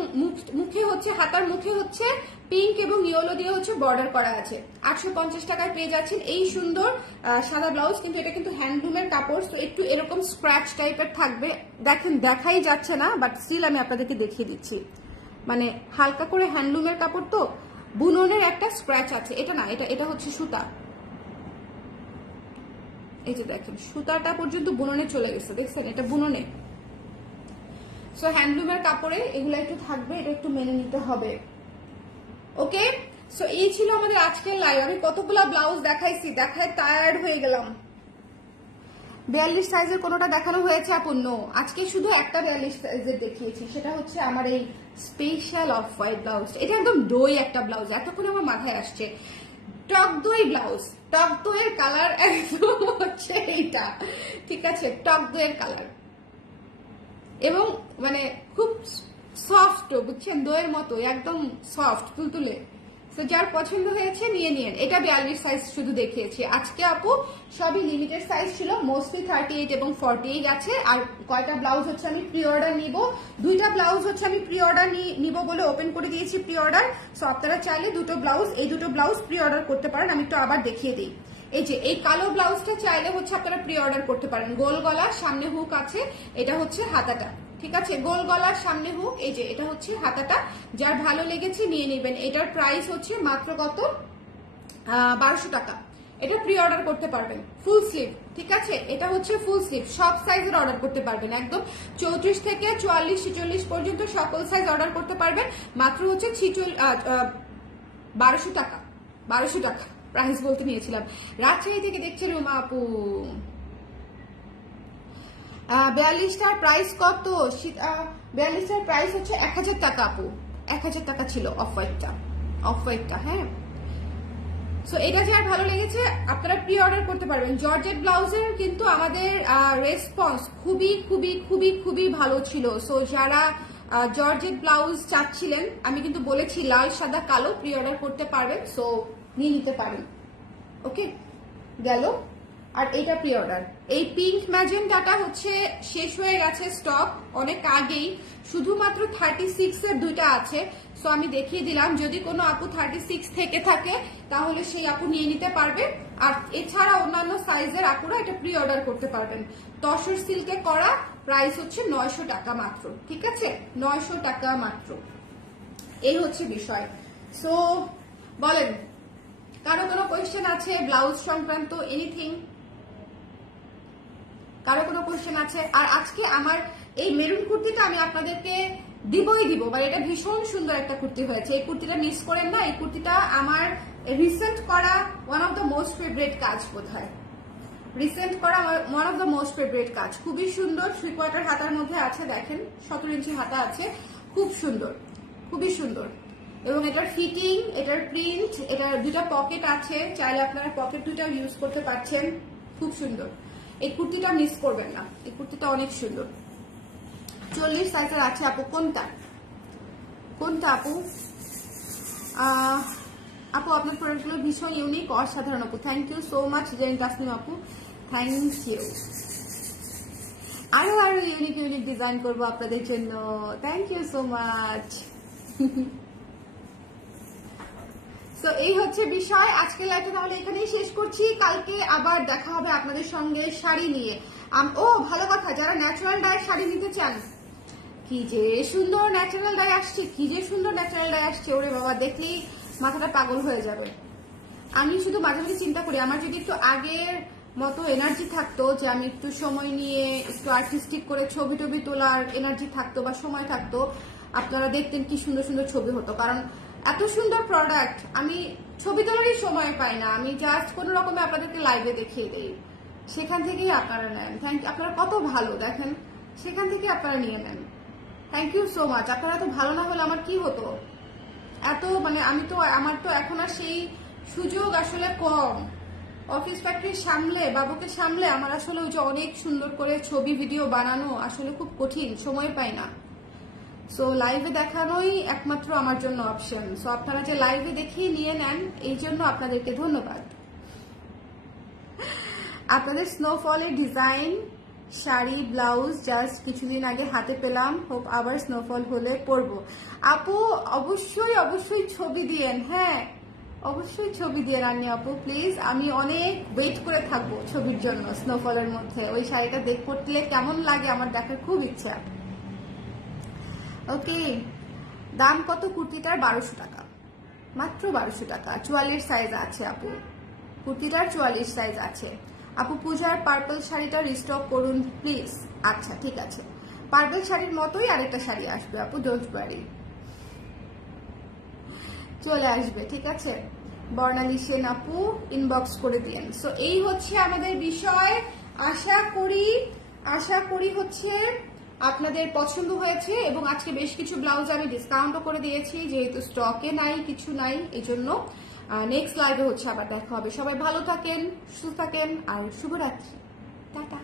মুখে হচ্ছে, হাতার মুখে হচ্ছে পিঙ্ক এবং ইয়েলো দিয়ে হচ্ছে বর্ডার করা আছে। 850 টাকায় পেয়ে যাচ্ছেন এই সুন্দর সাদা ব্লাউজ। কিন্তু এটা কিন্তু হ্যান্ডলুমের কাপড়, তো একটু এরকম স্ক্র্যাচ টাইপের থাকবে। দেখেন দেখাই যাচ্ছে না, বাট স্টিল আমি আপনাদেরকে দেখিয়ে দিচ্ছি। মানে হালকা করে হ্যান্ডলুমের কাপড়, তো বুননের একটা স্ক্র্যাচ আছে। এটা না, এটা হচ্ছে সুতা। এই যে দেখেন সুতাটা পর্যন্ত বুননে চলে গেছে, দেখছেন? এটা বুননে। সো হ্যান্ডলুমের কাপড়ে এগুলো একটু থাকবে, এটা একটু মেনে নিতে হবে। ওকে, সো এই ছিল আমাদের আজকের লাইভ। আমি কতগুলা ব্লাউজ দেখাইছি, দেখায় টায়ার্ড হয়ে গেলাম। 42 সাইজের কোনোটা দেখানো হয়েছে আপু? নো, আজকে শুধু একটা 42 সাইজের দেখিয়েছি, সেটা হচ্ছে আমার এই স্পেশাল অফ হোয়াইট ব্লাউজ। এটা একদম দই একটা ব্লাউজ, এতক্ষণ আমার মাথায় আসছে। টক দই ব্লাউজ, টক দইয়ের কালার একদম হচ্ছে এইটা, ঠিক আছে? টক দইয়ের কালার এবং মানে খুব সফট, বুঝছেন? দইয়ের মতো একদম সফট তুলতুলে। তো যার পছন্দ হয়েছে নিয়ে নিন। এটা 42 সাইজ শুধু দেখিয়েছি আজকে আপু, সবই লিমিটেড সাইজ ছিল, মোস্টলি 38 এবং 48 আছে। আর কয়টা ব্লাউজ হচ্ছে আমি প্রি অর্ডার নিব, 2টা ব্লাউজ হচ্ছে আমি প্রি অর্ডার নিব বলে ওপেন করে দিয়েছি প্রি অর্ডার। সো আপনারা চাইলে এই দুটো ব্লাউজ প্রি অর্ডার করতে পারেন। আমি একটু আবার দেখিয়ে দিই। এই যে এই কালো ব্লাউজটা চাইলে হচ্ছে আপনারা প্রি অর্ডার করতে পারেন। গোল গলা, সামনে হুক আছে, এটা হচ্ছে হাতাটা, ঠিক আছে? গোল গলার সামনে হুক, এই যে এটা হচ্ছে হাতাটা। যার ভালো লেগেছে নিয়ে নেবেন। এটার প্রাইস হচ্ছে মাত্র কত? 1200 টাকা। এটা প্রি অর্ডার করতে পারবেন, ফুল স্লিভ, ঠিক আছে? এটা হচ্ছে ফুল স্লিভ, সব সাইজের অর্ডার করতে পারবেন, একদম 34 থেকে 44 46 পর্যন্ত সকল সাইজ অর্ডার করতে পারবেন। মাত্র হচ্ছে 1200 টাকা। 1200 টাকা প্রাইস বলতে নিয়েছিলাম। রাজশাহী থেকে দেখছেন উমা আপু। 42টার প্রাইস কত? 42টার প্রাইস হচ্ছে 1000 টাকা আপু, 1000 টাকা ছিল অফ হোয়াইটটা। হ্যাঁ, সো এটা যার ভালো লেগেছে আপনারা প্রি অর্ডার করতে পারবেন। জর্জেট ব্লাউজের কিন্তু আমাদের রেসপন্স খুবই খুবই খুবই খুবই ভালো ছিল। সো যারা জর্জেট ব্লাউজ চাচ্ছিলেন, আমি কিন্তু বলেছি লাল সাদা কালো প্রি অর্ডার করতে পারবেন, সো নিয়ে নিতে পারেন। ওকে, গেল। আর এইটা প্রি অর্ডার। এই পিঙ্ক ম্যাজেন্টাটা হচ্ছে শেষ হয়ে গেছে স্টক অনেক আগেই, শুধুমাত্র 36 এর 2টা আছে। সো আমি দেখিয়ে দিলাম, যদি কোনো আপু 36 থেকে থাকে তাহলে সেই আপু নিয়ে নিতে পারবে। আর এছাড়া অন্যান্য সাইজের আপুরা এটা প্রি অর্ডার করতে পারবেন। তসর সিল্কে করা, প্রাইস হচ্ছে 900 টাকা মাত্র, ঠিক আছে? 900 টাকা মাত্র, এই হচ্ছে বিষয়। সো বলেন, কারো কোনো কোয়েশ্চেন আছে ব্লাউজ সংক্রান্ত? এনিথিং? কারো কোনো কোয়েশ্চেন আছে? আর আজকে আমার এই মেরুন কুর্তিটা আমি আপনাদেরকে দিব, মানে এটা ভীষণ সুন্দর একটা কুর্তি হয়েছে। এই কুর্তিটা মিস করেন না। এই কুর্তিটা আমার রিসেন্ট করা one of the most favourite কাজ, বোধহয় রিসেন্ট করা one of the most favourite কাজ। খুবই সুন্দর, 3/4 হাতার মধ্যে আছে, দেখেন 17 ইঞ্চি হাতা আছে, খুব সুন্দর, খুবই সুন্দর। এবং এটার ফিটিং, এটার প্রিন্ট, এটার 2টা পকেট আছে, চাইলে আপনারা পকেট 2টা ইউজ করতে পারছেন, খুব সুন্দর। এই কুর্তিটা মিস করবেন না, এই কুর্তিটা অনেক সুন্দর। 40 সাইজের আছে আপু। কোনটা আপু? আপু আপনার প্রোডাক্টগুলো ভীষণ ইউনিক, অসাধারণ আপু। থ্যাংক ইউ সো মাচ জেন তাসনিম আপু, থ্যাংক ইউ। আরো ইউনিক ডিজাইন করবো আপনাদের জন্য। Thank you so much. তো এই হচ্ছে বিষয়। আজকে লাইভটা তাহলে এখানেই শেষ করছি। কালকে আবার দেখা হবে আপনাদের সঙ্গে শাড়ি নিয়ে। ও ভালো কথা, যারা ন্যাচারাল ডাই শাড়ি নিতে চান, কি যে সুন্দর ন্যাচারাল ডাই আসছে, কি যে সুন্দর ন্যাচারাল ডাই আসছে, ওরে বাবা, দেখলেই মাথাটা পাগল হয়ে যাবে। আমি শুধু মাঝে মাঝে চিন্তা করি, আমার যদি একটু আগের মতো এনার্জি থাকতো, যে আমি একটু সময় নিয়ে একটু আর্টিস্টিক করে ছবি টবি তোলার এনার্জি থাকতো বা সময় থাকতো, আপনারা দেখতেন কি সুন্দর সুন্দর ছবি হতো। কারণ এত সুন্দর প্রোডাক্ট আমি ছবি তোলারই সময় পাই না, আমি জাস্ট কোনো রকমে আপনাদেরকে লাইভে দেখিয়ে দিই, সেখান থেকেই আপনারা নেন। থ্যাংক ইউ, আপনারা কত ভালো দেখেন, সেখান থেকে আপনারা নিয়ে নেন। Thank you so much. আপনারা তো ভালো না হলে আমার কি হতো? এত মানে আমার তো এখন আর সেই সুযোগ আসলে কম। অফিস ফ্যাক্টরি সামলে, বাবুকে সামলে আমার আসলে ওই যে অনেক সুন্দর করে ছবি ভিডিও বানানো আসলে খুব কঠিন, সময় পাই না। সো লাইভে দেখানোই একমাত্র আমার জন্য অপশন। সো আপনারা যে লাইভে দেখিয়ে নিয়ে নেন, এই জন্য আপনাদেরকে ধন্যবাদ। আপনাদের স্নোফলের ডিজাইন শাড়ি ব্লাউজ জাস্ট কিছুদিন আগে হাতে পেলাম, হোপ আবার স্নোফল হলে পরবো। আপু অবশ্যই অবশ্যই ছবি দিয়েন, হ্যাঁ অবশ্যই ছবি দিয়ে রান্নি আপু প্লিজ, আমি অনেক ওয়েট করে থাকবো ছবির জন্য। স্নোফলের মধ্যে ওই শাড়িটা পরতে কেমন লাগে আমার দেখার খুব ইচ্ছা। ওকে, দাম কত কুর্তিটার? 1200 টাকা, মাত্র 1200 টাকা। 44 সাইজ আছে আপু, কুর্তিটার 44 সাইজ আছে আপু। পূজার পার্পল শাড়িটা রিস্টক করুন প্লিজ। আচ্ছা ঠিক আছে, পার্পল শাড়ির মতোই আরেকটা শাড়ি আসবে আপু, ডোন্ট ওয়ারি, চলে আসবে ঠিক আছে। বর্ণালী সেন আপু ইনবক্স করে দিয়েন। সো এই হচ্ছে আমাদের বিষয়। আশা করি হচ্ছে আপনাদের পছন্দ হয়েছে, এবং আজকে বেশ কিছু ব্লাউজ আমি ডিসকাউন্টও করে দিয়েছি, যেহেতু স্টকে নাই, কিছু নাই, এই জন্য। নেক্সট লাইভে হচ্ছে আবার দেখা হবে। সবাই ভালো থাকেন, সুস্থ থাকেন, আর শুভরাত্রি, টাটা।